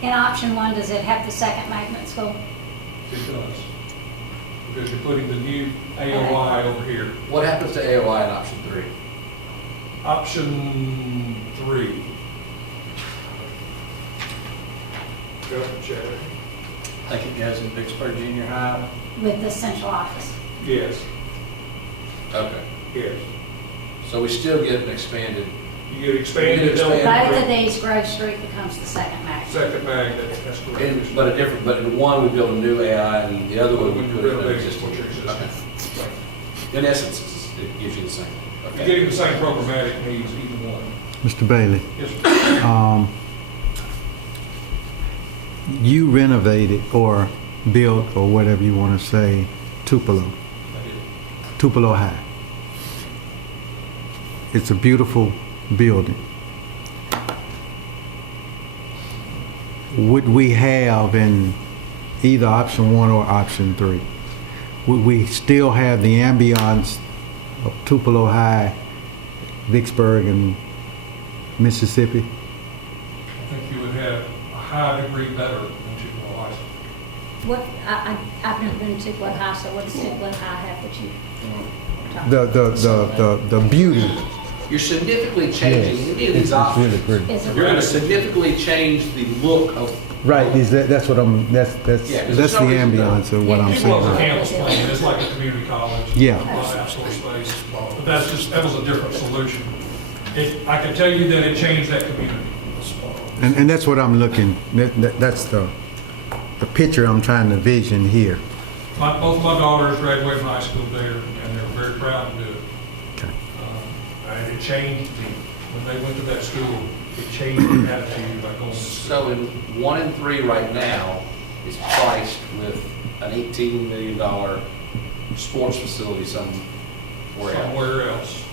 In option 1, does it have the second magnet school? It does. Because you're putting the new AOI over here. What happens to AOI in option 3? Option 3. Go ahead, Chad. I think it goes in Vicksburg Junior High. With the central office? Yes, Okay. yes. So we still get an expanded, You get expanded. You get expanded. Both of these, Grove Street becomes the second mag. Second mag, that's correct. but in one, we build a new AI, and the other one, we When put you in an renovate existing. what you're existing. Okay. In essence, it gives you the same. You're Okay. getting the same programmatic needs, either one. Mr. Bailey, Yes, sir. you renovated or built or whatever you want to say Tupelo, I did. Tupelo High. It's a beautiful building. Would we have in either option 1 or option 3? Would we still have the ambiance of Tupelo High, Vicksburg, and Mississippi? I think you would have a high degree better than Tupelo High School. What, I've never been to Tupelo High, so what does Tupelo High have that you talked about? The beauty. You're significantly changing, any of these options, Is it you're gonna really- significantly change the look of. Right, that's what I'm, that's Yeah, 'cause the there's no reason to- ambiance of what I'm It was a saying. campus plan, it's like a community college. Yeah. A lot of outdoor space, but that was a different solution. I can tell you that it changed that community. And that's what I'm looking, that's the picture I'm trying to vision here. Both of my daughters graduated from high school there, and they're very proud to do it. Okay. And it changed when they went to that school, it changed their attitude by going to school. So in 1 and 3 right now is priced with an $18 million sports facility somewhere else. Somewhere else.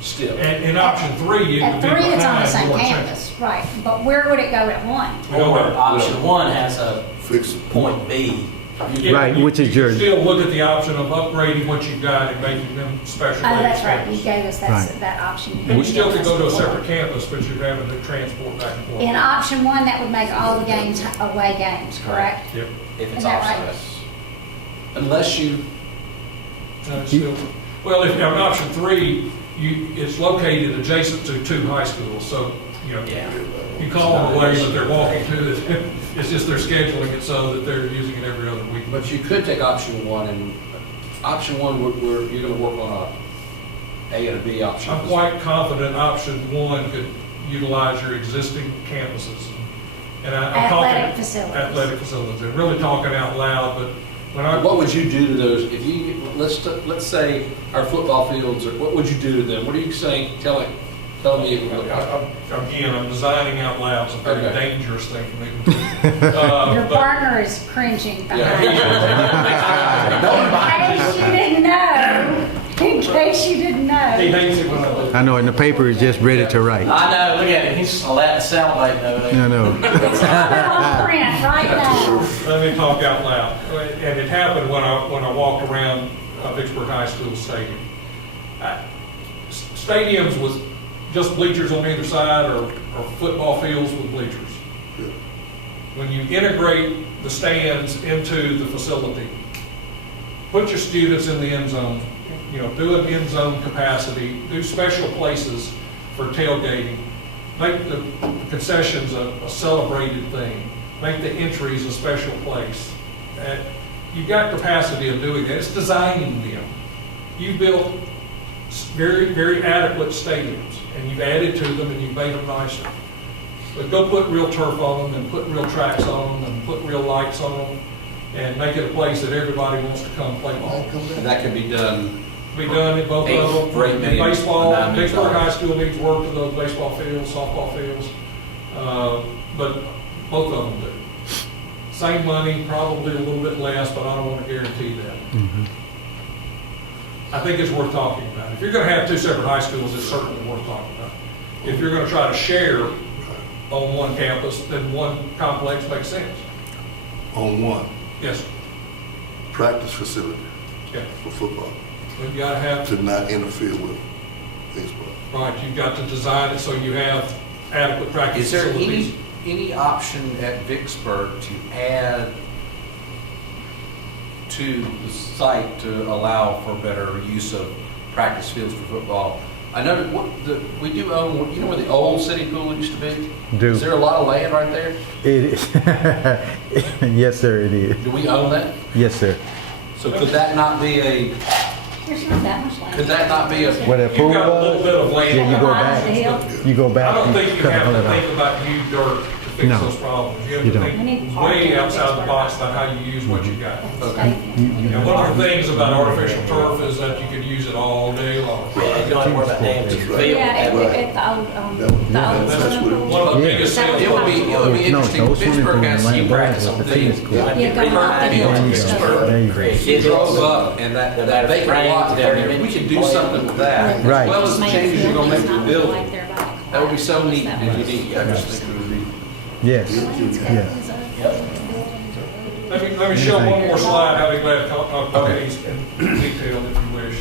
Still. And in option 3, it At would be 3, it's on the behind same Warren campus, right, but where would it go at 1? Or option 1 has a point B. Yeah, Right, which is you your- can still look at the option of upgrading what you've got and making them special. Oh, that's ed right, you campus. gave us Right. that option. And you still could go to a separate campus, but you're having to transport back and forth. In option 1, that would make all the games away games, correct? Yep. If it's Is that right? offset. Unless you, Well, if, now in option 3, it's located adjacent to 2 high schools, so, Yeah. you call them away, but they're walking to it. It's just they're scheduling it so that they're using it every other week. but you could take option 1 and option 1, you're gonna work on a and a B option. I'm quite confident option 1 could utilize your existing campuses. And I'm talking. Athletic facilities. Athletic facilities. I'm really talking out loud, but when I. What would you do to those, if you, let's say our football fields, or what would you do to them? What are you saying, tell me it would look like? Again, I'm designing out loud. It's a very Okay. dangerous thing for me to do. Your But partner is cringing behind you. Yeah. In case you didn't know, in case you didn't he know. hates it when I do. I know, and the paper is just ready to write. I know, look at him, he's a Latin soundbite over there. I know. It's on print right now. Let me talk out loud. And it happened when I walked around Vicksburg High School stadium. Stadiums with just bleachers on either side or football fields with bleachers. When you integrate the stands into the facility, put your students in the end zone, do an end zone capacity, do special places for tailgating, make the concessions a celebrated thing, make the entries a special place. You've got capacity of doing that. It's designing them. You built very, very adequate stadiums, and you've added to them and you've made them nicer. But go put real turf on them and put real tracks on them and put real lights on them and make it a place that everybody wants to come play ball. And that can be done. Be done at both of them. For $8 million, In baseball, $9 million. Vicksburg High School needs work to those baseball fields, softball fields, but both of them do. Same money, probably a little bit less, but I don't want to guarantee that. I think it's worth talking about. If you're going to have 2 separate high schools, it's certainly worth talking about. If you're going to try to share on one campus, then one complex makes sense. On one, Yes, practice facility yeah. for football But you got to have, to not interfere with baseball. right, you've got to design it so you have adequate practice Is there facilities. any option at Vicksburg to add to the site to allow for better use of practice fields for football? I know we do own, where the old city pool used to be? Do. Is there a lot of land right there? It is. Yes, sir, it is. Do we own that? Yes, sir. So could that not be There's not that much land. Could that not be a, Where the pool You've got a little was? bit of land. Yeah, you go Behind the back. hill. You go I back. don't think you cut have all to it think off. about new dirt to fix No. those problems. You You have to don't. We need think parking way in outside the Vicksburg. box about how you use what you got. You And one of the things about artificial turf is that you could use it all day long. You don't have to worry about damaging the field. Yeah, at the old, the old That's swimming pool. one of the Yeah. biggest things. it would be No, interesting, those swimming Vicksburg pools has and ski land practice bars on with the tennis things. court. You go up the hill and stuff. There you go. It drove up and that vacant lot down there, we could do something with that. Right. As well as the changes you're gonna make to the It's building. not like they're about to That would be so collapse. neat That and would be- unique. I just think it would be. Yes, yes. Let me show one more slide. I'll be glad to talk about these in detail if you wish.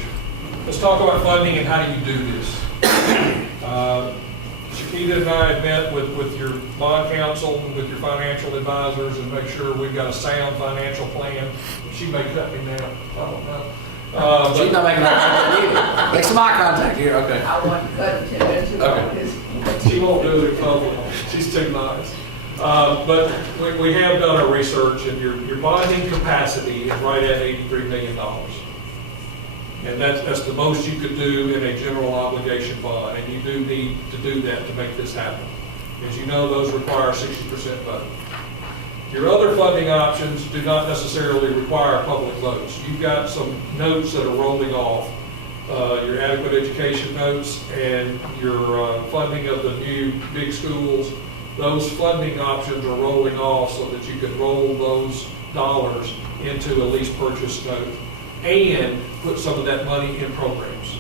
Let's talk about funding and how do you do this. Shakita and I have met with your bond counsel, and with your financial advisors, and make sure we've got a sound financial plan. She may cut me now, I don't know. She's not making eye contact either. Make some eye contact here, okay. I want to cut it Okay. She won't do it in public. She's too nice. But we have done our research, and your bonding capacity is right at $83 million. And that's the most you could do in a general obligation bond, and you do need to do that to make this happen. As you know, those require 60% vote. Your other funding options do not necessarily require public votes. You've got some notes that are rolling off, your adequate education notes and your funding of the new big schools. Those funding options are rolling off so that you can roll those dollars into a lease purchase note and put some of that money in programs.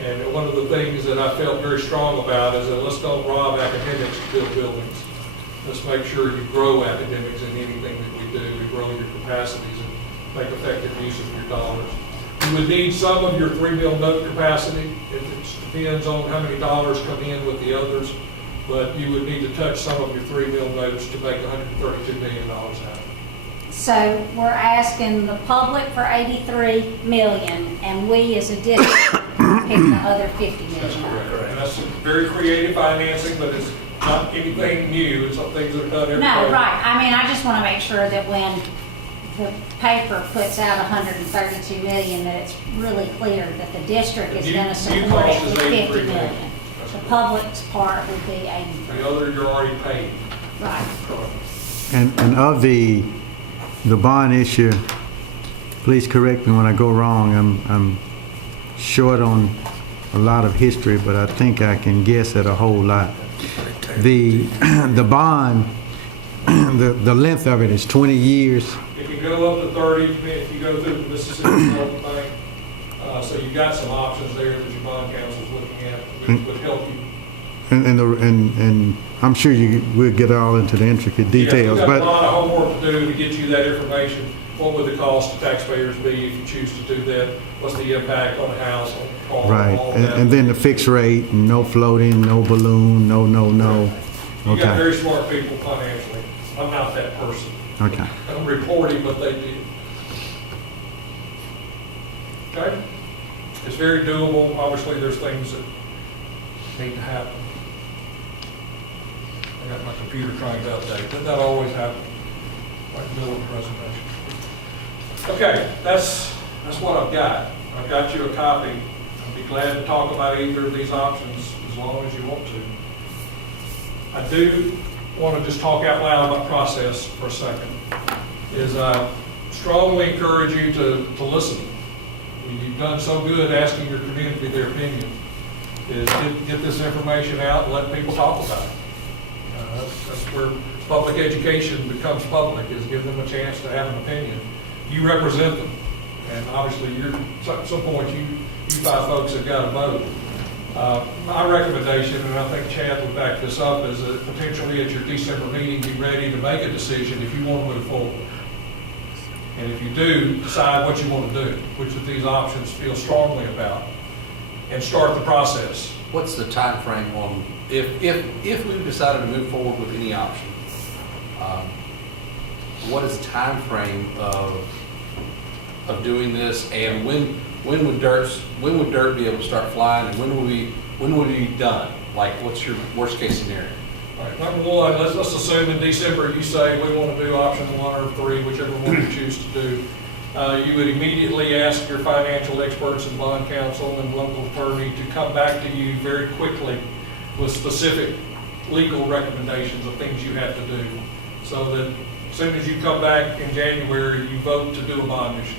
And one of the things that I felt very strong about is that let's don't rob academics to build buildings. Let's make sure you grow academics in anything that we do. We grow your capacities and make effective use of your dollars. You would need some of your $3 million note capacity. It depends on how many dollars come in with the others, but you would need to touch some of your $3 million notes to make $132 million out of it. So we're asking the public for 83 million, and we as a district pick the other 50 That's million. correct. And that's very creative financing, but it's not anything new. It's some things that are done every day. No, right. I mean, I just want to make sure that when the paper puts out 132 million, that it's really clear that the district is The going new to support cost it is with 50 83 million. million. The public's part would be 80. The other, you're already paid. Right. And of the bond issue, please correct me when I go wrong. I'm short on a lot of history, but I think I can guess at a whole lot. The bond, the length of it is 20 years. It can go up to 30 if you go through the Mississippi Development Bank. So you've got some options there that your bond counsel is looking at, which would help you. And I'm sure we'll get all into the intricate details, Yeah, we've got a but lot of homework to do to get you that information. What would the cost to taxpayers be if you choose to do that? What's the impact on the house, on all right. all And that? then the fixed rate, no floating, no balloon, no. You got Okay. very smart people financially. I'm not that person. Okay. I'm reporting what they did. Okay? It's very doable. Obviously, there's things that need to happen. I got my computer trying to update. Doesn't that always happen? Like middle of the presentation. Okay, that's what I've got. I've got you a copy. I'd be glad to talk about either of these options as long as you want to. I do want to just talk out loud about process for a second. I strongly encourage you to listen. You've done so good asking your community their opinion. Get this information out and let people talk about it. That's where public education becomes public, is give them a chance to have an opinion. You represent them, and obviously at some point you five folks have got to vote. My recommendation, and I think Chad would back this up, is that potentially at your December meeting, be ready to make a decision if you want to move forward. And if you do, decide what you want to do, which of these options feel strongly about, and start the process. What's the time frame on, if we've decided to move forward with any option, what is the time frame of doing this, and when would dirt be able to start flying, and when would we be done? Like, what's your worst case scenario? All right, number one, let's assume in December you say we want to do option 1 or 3, whichever one you choose to do. You would immediately ask your financial experts and bond counsel and local attorney to come back to you very quickly with specific legal recommendations of things you have to do. So that as soon as you come back in January, you vote to do a bond issue.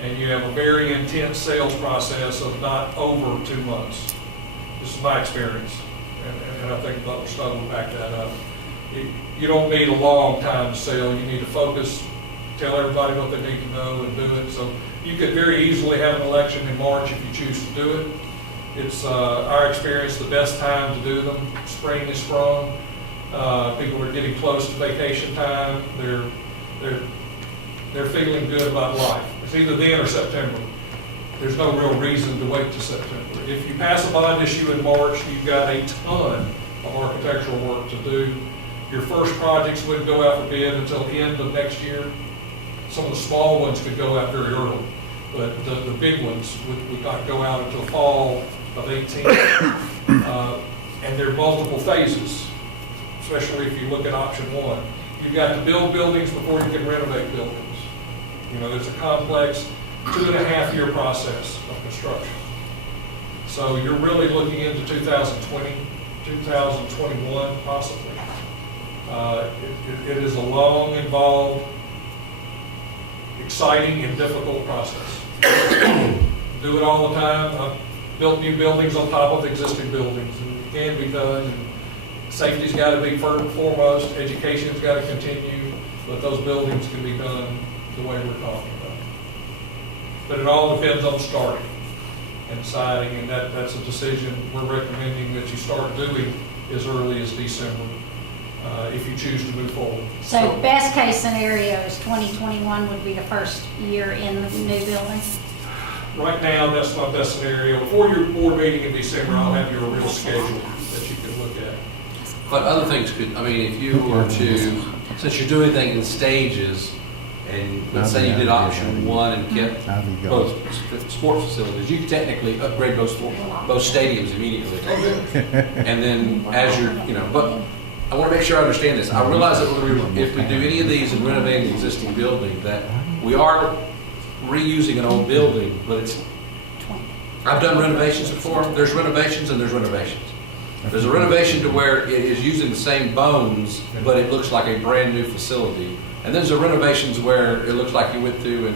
And you have a very intense sales process of not over 2 months. This is my experience, and I think Butler Stone will back that up. You don't need a long time to sell. You need to focus, tell everybody what they need to know and do it. So you could very easily have an election in March if you choose to do it. It's our experience the best time to do them. Spring is strong. People are getting close to vacation time. They're feeling good about life. It's either then or September. There's no real reason to wait till September. If you pass a bond issue in March, you've got a ton of architectural work to do. Your first projects wouldn't go out for bid until the end of next year. Some of the small ones could go out very early, but the big ones would not go out until fall of 18. And there are multiple phases, especially if you look at option 1. You've got to build buildings before you can renovate buildings. You know, there's a complex 2.5-year process of construction. So you're really looking into 2020, 2021 possibly. It is a long, involved, exciting, and difficult process. Do it all the time. I've built new buildings on top of existing buildings, and it can be done. And safety's got to be foremost. Education's got to continue, but those buildings can be done the way we're talking about. But it all depends on starting and deciding, and that's a decision we're recommending that you start doing as early as December if you choose to move forward. So best case scenario is 2021 would be the first year in the new building? Right now, that's my best scenario. Before your board meeting in December, I'll have your real schedule that you can look at. But other things could, I mean, if you were to, since you're doing things in stages, and let's say you did option 1 and kept both sports facilities, you could technically upgrade both stadiums immediately. And then as you're, but I want to make sure I understand this. I realize that if we do any of these and renovate an existing building, that we are reusing an old building, but I've done renovations before. There's renovations and there's renovations. There's a renovation to where it is using the same bones, but it looks like a brand new facility. And there's a renovations where it looks like you went through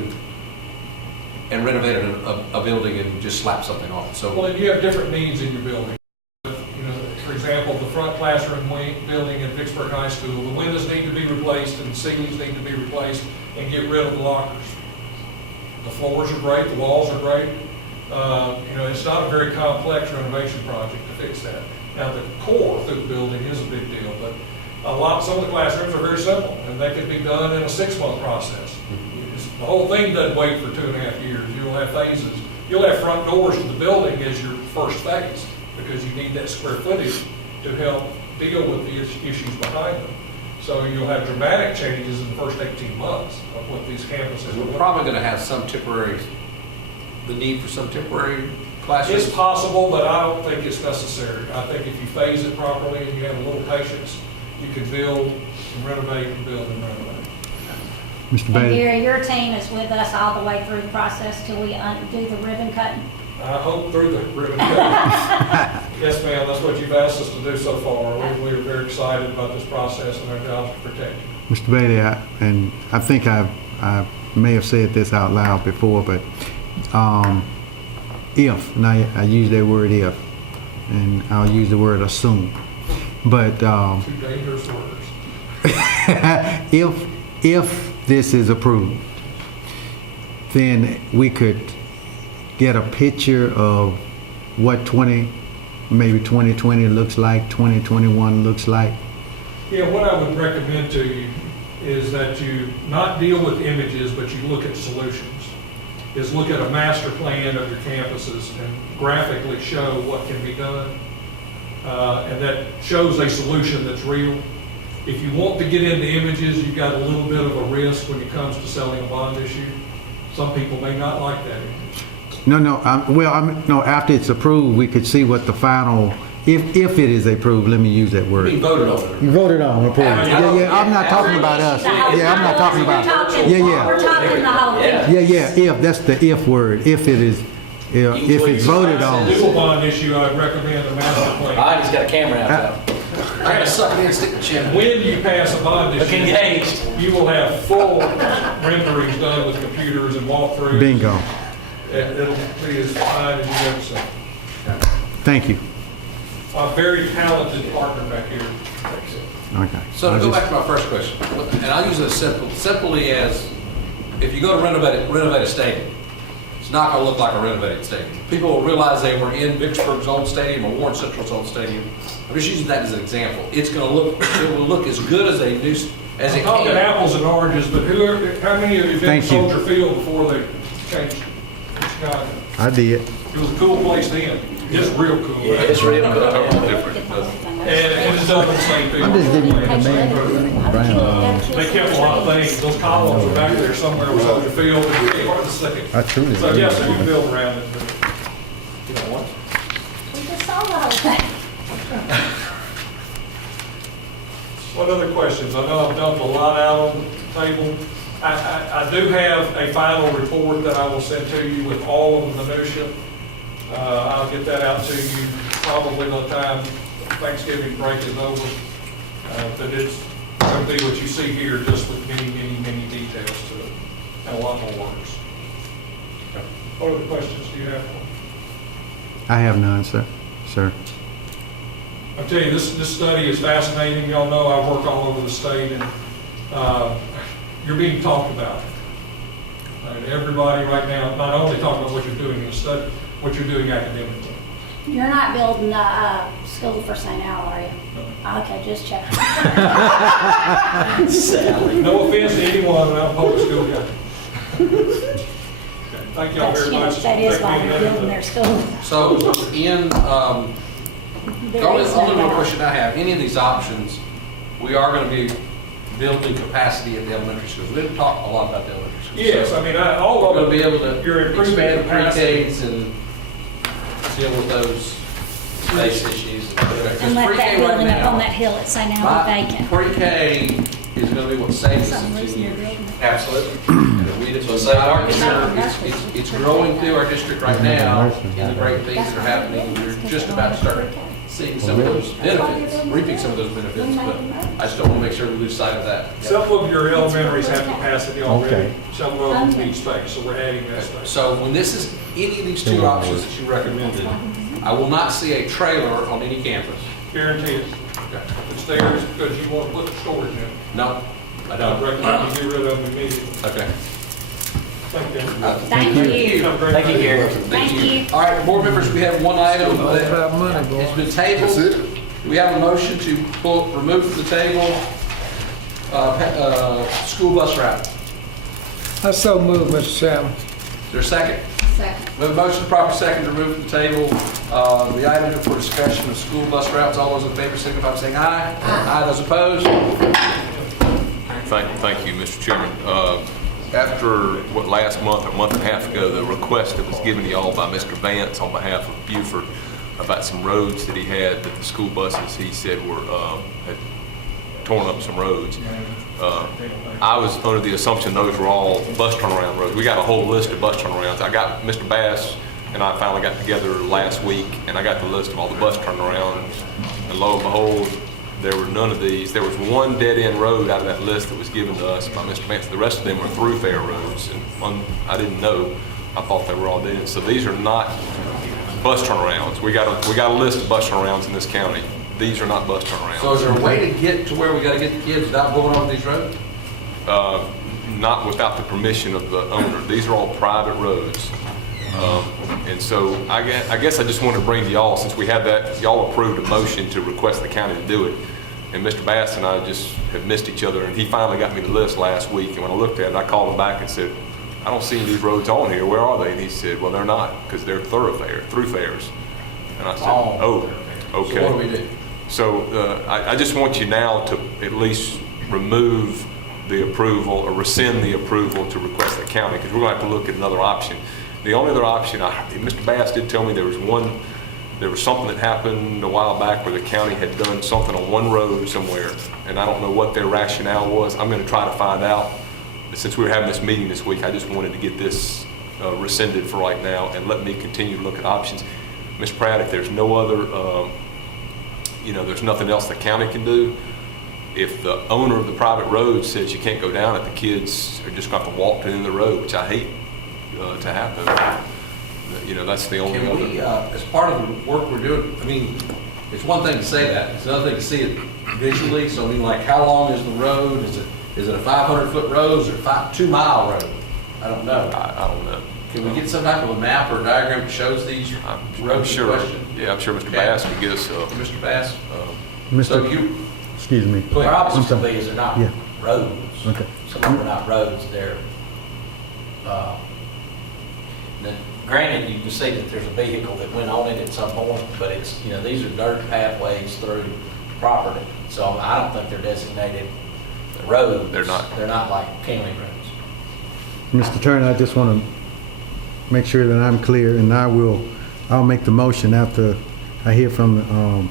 and renovated a building and just slapped something on it. So, well, and you have different needs in your building. For example, the front classroom building at Vicksburg High School, the windows need to be replaced and the ceilings need to be replaced and get rid of the lockers. The floors are great, the walls are great. It's not a very complex renovation project to fix that. Now, the core through the building is a big deal, but some of the classrooms are very simple, and they can be done in a 6-month process. The whole thing doesn't wait for 2.5 years. You'll have phases. You'll have front doors to the building as your first phase, because you need that square footage to help deal with the issues behind them. So you'll have dramatic changes in the first 18 months of what these campuses are. we're probably going to have the need for some temporary classrooms. It's possible, but I don't think it's necessary. I think if you phase it properly and you have a little patience, you can build and renovate and build and renovate. Mr. And Bailey? Gary, your team is with us all the way through the process till we do the ribbon cutting? I hope through the ribbon cutting. Yes, ma'am, that's what you've asked us to do so far. We are very excited about this process and our job to protect you. Mr. Bailey, I think I may have said this out loud before, but if, and I use that word if, and I'll use the word assume, but Two dangerous words. if this is approved, then we could get a picture of what maybe 2020 looks like, 2021 looks like. Yeah, what I would recommend to you is that you not deal with images, but you look at solutions. Is look at a master plan of your campuses and graphically show what can be done. And that shows a solution that's real. If you want to get into images, you've got a little bit of a risk when it comes to selling a bond issue. Some people may not like that image. No, after it's approved, we could see what the final if it is approved, let me use that We word. voted on it. You voted on, approved. Yeah, I'm not talking about us. Yeah, I'm not talking about, yeah. We're talking the whole thing. Yeah, if, that's the if word, if it is, if it's voted on. Legal bond issue, I'd recommend a master All plan. right, he's got a camera out there. I gotta suck it in and stick the chin. When you pass a bond Look issue, engaged. you will have full renderings done with computers and walkthroughs. Bingo. And it'll be as fine as you ever seen. Thank you. A very talented partner back here. Okay. So to go back to my first question, and I'll use it simply as, if you go to renovate a stadium, it's not gonna look like a renovated stadium. People will realize they were in Vicksburg's old stadium or Warren Central's old stadium. I'm just using that as an example. It will look as good as it I'm talking can. apples and oranges, but how many of you been Thank to you. Soldier Field before they changed Chicago? I did. It was a cool place then. It's real cool. Yeah, it's real good. And it's up in St. Pete. I'm just giving you the man. They kept a lot of things. Those columns are back there somewhere with Soldier Field. It's hard to say. I truly. So yes, they can build around it. but- You know what? We just saw the whole thing. What other questions? I know I've dumped a lot out on the table. I do have a final report that I will send to you with all of the minutia. I'll get that out to you probably by the time Thanksgiving break is over. But it's going to be what you see here, just with many details to it, and a lot more words. What other questions do you have? I have none, sir. Sir. I'll tell you, this study is fascinating. Y'all know I work all over the state, and you're being talked about. Everybody right now, not only talking about what you're doing in the study, what you're doing academically. You're not building a school for St. Al, are you? Okay, just checking. Sally. No offense to anyone, but I'm a public school guy. Okay, thank y'all That's, very you know, much. that is Thank why you. they're building their school. So in, the There only is no little doubt. question I have, any of these options, we are gonna be building capacity at the elementary schools. We didn't talk a lot about the elementary schools. Yes, I mean, all We're of gonna be able You're to improving expand capacity. pre-Ks and deal with those base issues. And let that building up on that hill at St. Al be vacant. Pre-K is gonna be what saves us Some in 2 reason you're years. building it. Absolutely. So save our It's growing through our district right now, and the great things that are happening, we're just about to start seeing some of those benefits, reaping some of those benefits, but I just don't want to make sure we lose sight of that. Some of your elementaries have capacity already. Okay. Some of them need space, so we're adding that space. So when this is any of these two options that you recommended, I will not see a trailer on any campus. Guarantee it. Okay. It's there it's because you want to put storage in it. No, I I don't. recommend you get rid of them immediately. Okay. Thank you. Thank you. Have a great Thank you, day. Gary. Thank you. All right, board members, we have one item All that about money, boy. has been That's tabled. it? We have a motion to remove from the table, school bus route. I so move, Mr. Chairman. Is there a second? Second. We have a motion, proper second, to remove from the table the item for discussion of school bus routes. All those in favor signify by saying aye. Aye. Those opposed? Thank you, Mr. Chairman. After what last month, or a month and a half ago, the request that was given to y'all by Mr. Vance on behalf of Buford about some roads that he had, that the school buses, he said were, had torn up some roads. I was under the assumption those were all bus turnaround roads. We got a whole list of bus turnarounds. I got Mr. Bass and I finally got together last week, and I got the list of all the bus turnarounds, and lo and behold, there were none of these. There was one dead-end road out of that list that was given to us by Mr. Vance. The rest of them were thoroughfare roads, and one I didn't know. I thought they were all dead. So these are not bus turnarounds. We got a list of bus turnarounds in this county. These are not bus turnarounds. So is there a way to get to where we got to get the kids without going over these roads? Not without the permission of the owner. These are all private roads. And so I guess I just wanted to bring to y'all, since we had that, y'all approved a motion to request the county to do it. And Mr. Bass and I just have missed each other, and he finally got me the list last week. And when I looked at it, I called him back and said, I don't see these roads on here. Where are they? And he said, well, they're not, because they're thoroughfares. And I said, oh, okay. So what do we do? So I just want you now to at least remove the approval or rescind the approval to request the county, because we're going to have to look at another option. The only other option, Mr. Bass did tell me there was one there was something that happened a while back where the county had done something on one road somewhere, and I don't know what their rationale was. I'm gonna try to find out. But since we were having this meeting this week, I just wanted to get this rescinded for right now and let me continue to look at options. Ms. Pratt, if there's no other, there's nothing else the county can do, if the owner of the private road says you can't go down it, the kids are just going to have to walk to the end of the road, which I hate to happen. That's the only Can we, other. as part of the work we're doing, I mean, it's one thing to say that, it's another thing to see it visually. So I mean, like, how long is the road? Is it a 500-foot road or a 2-mile road? I don't know. I don't know. Can we get some type of a map or a diagram that shows these I'm roads in sure. question? Yeah, I'm sure Mr. Okay. Bass can get us. Mr. Bass? So Mr. you, Excuse me. go ahead. Problems I'm can sorry. be is they're not Yeah. roads. Okay. Some of them are not roads, granted, you can see that there's a vehicle that went on it at some point, but it's, these are dirt pathways through property. So I don't think they're designated roads. They're not. They're not like county roads. Mr. Turner, I just want to make sure that I'm clear, and I'll make the motion after I hear from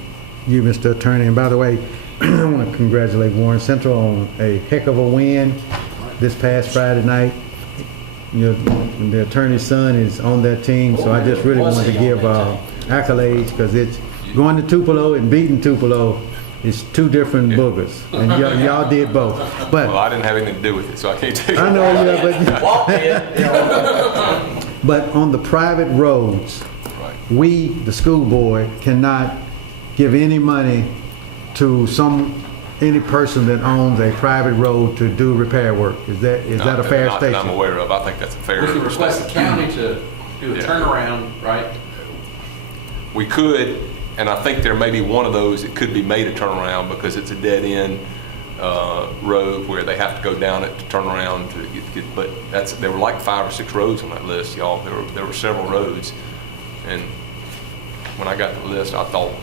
you, Mr. Attorney. And by the way, I want to congratulate Warren Central on a heck of a win this past Friday night. The attorney's son is on that team, so I just really wanted to give accolades, because it's going to Tupelo and beating Tupelo is two different boogers, and y'all did both. But Well, I didn't have anything to do with it, so I can't tell you. I know, yeah, Walk in, but on the private roads, Right. we, the school board, cannot give any money to any person that owns a private road to do repair work. Is that a fair Not that I'm statement? aware of. I think that's a fair we can request the statement. county to do a Yeah. turnaround, right? We could, and I think there may be one of those that could be made a turnaround because it's a dead-end road where they have to go down it to turn around to get. But there were like 5 or 6 roads on that list, y'all. There were several roads, and when I got the list, I thought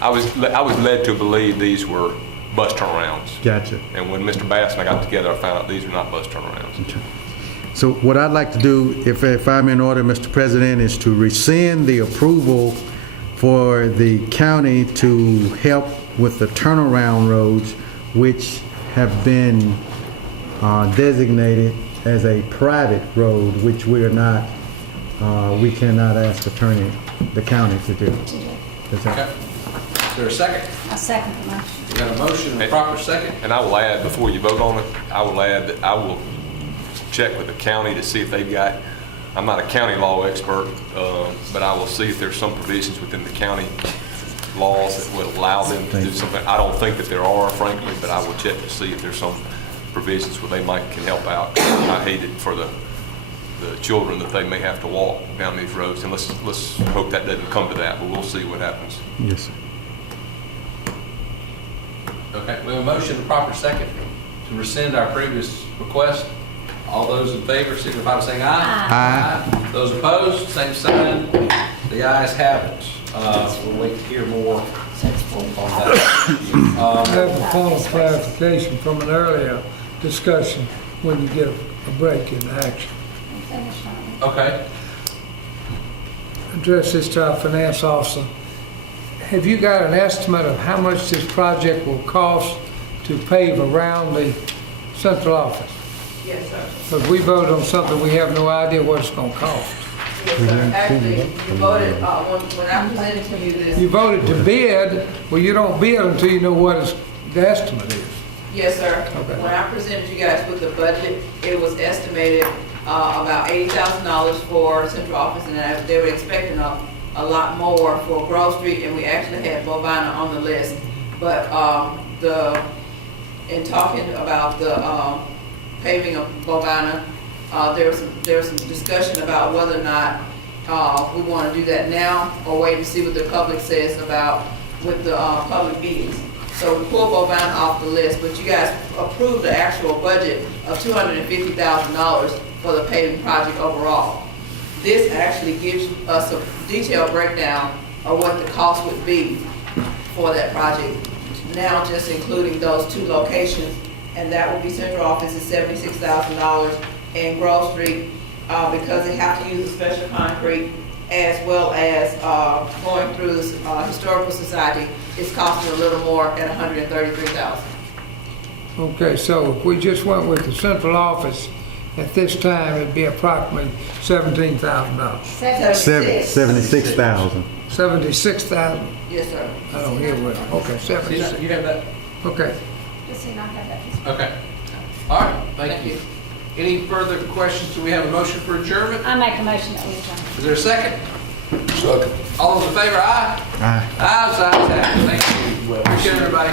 I was led to believe these were bus turnarounds. Gotcha. And when Mr. Bass and I got together, I found out these are not bus turnarounds. So what I'd like to do, if I'm in order, Mr. President, is to rescind the approval for the county to help with the turnaround roads, which have been designated as a private road, which we cannot ask the county to do. Is that- Okay. Is there a second? I second the motion. We got a motion and a proper second. And I will add, before you vote on it, I will add that I will check with the county to see if they've got, I'm not a county law expert, but I will see if there's some provisions within the county laws that would allow them to do something. I don't think that there are, frankly, but I will check to see if there's some provisions where they can help out. I hate it for the children that they may have to walk down these roads, and let's hope that doesn't come to that, but we'll see what happens. Yes, sir. Okay, we have a motion and a proper second to rescind our previous request. All those in favor signify by saying aye. Aye. Those opposed, same sign. The ayes have it. We'll wait to hear more on that. I have a point of clarification from an earlier discussion when you get a break in action. Okay. Address this to our finance officer. Have you got an estimate of how much this project will cost to pave around the central office? Yes, sir. But we voted on something, we have no idea what it's gonna cost. Yes, sir. Actually, you voted, when I presented to you this. You voted to bid, well, you don't bid until you know what the estimate is. Yes, sir. Okay. When I presented you guys with the budget, it was estimated about $80,000 for central office, and they were expecting a lot more for Grove Street, and we actually had Bovina on the list. But in talking about the paving of Bovina, there was some discussion about whether or not we want to do that now or wait and see what the public says about with the public meetings. So we pulled Bovina off the list, but you guys approved the actual budget of $250,000 for the paving project overall. This actually gives us a detailed breakdown of what the cost would be for that project. Now just including those 2 locations, and that will be central office is $76,000, and Grove Street, because they have to use a special concrete, as well as going through this historical society, it's costing a little more at $133,000. Okay, so if we just went with the central office, at this time, it'd be approximately $17,000. 76,000. 76,000. Yes, sir. I don't hear well. Okay, 76. You have that? Okay. Does he not have that? Okay. All right, thank you. Any further questions? Do we have a motion for adjournment? I make a motion that we adjourn. Is there a second? Second. All those in favor, aye? Aye. Ayes, ayes, have it. Thank you. Appreciate everybody.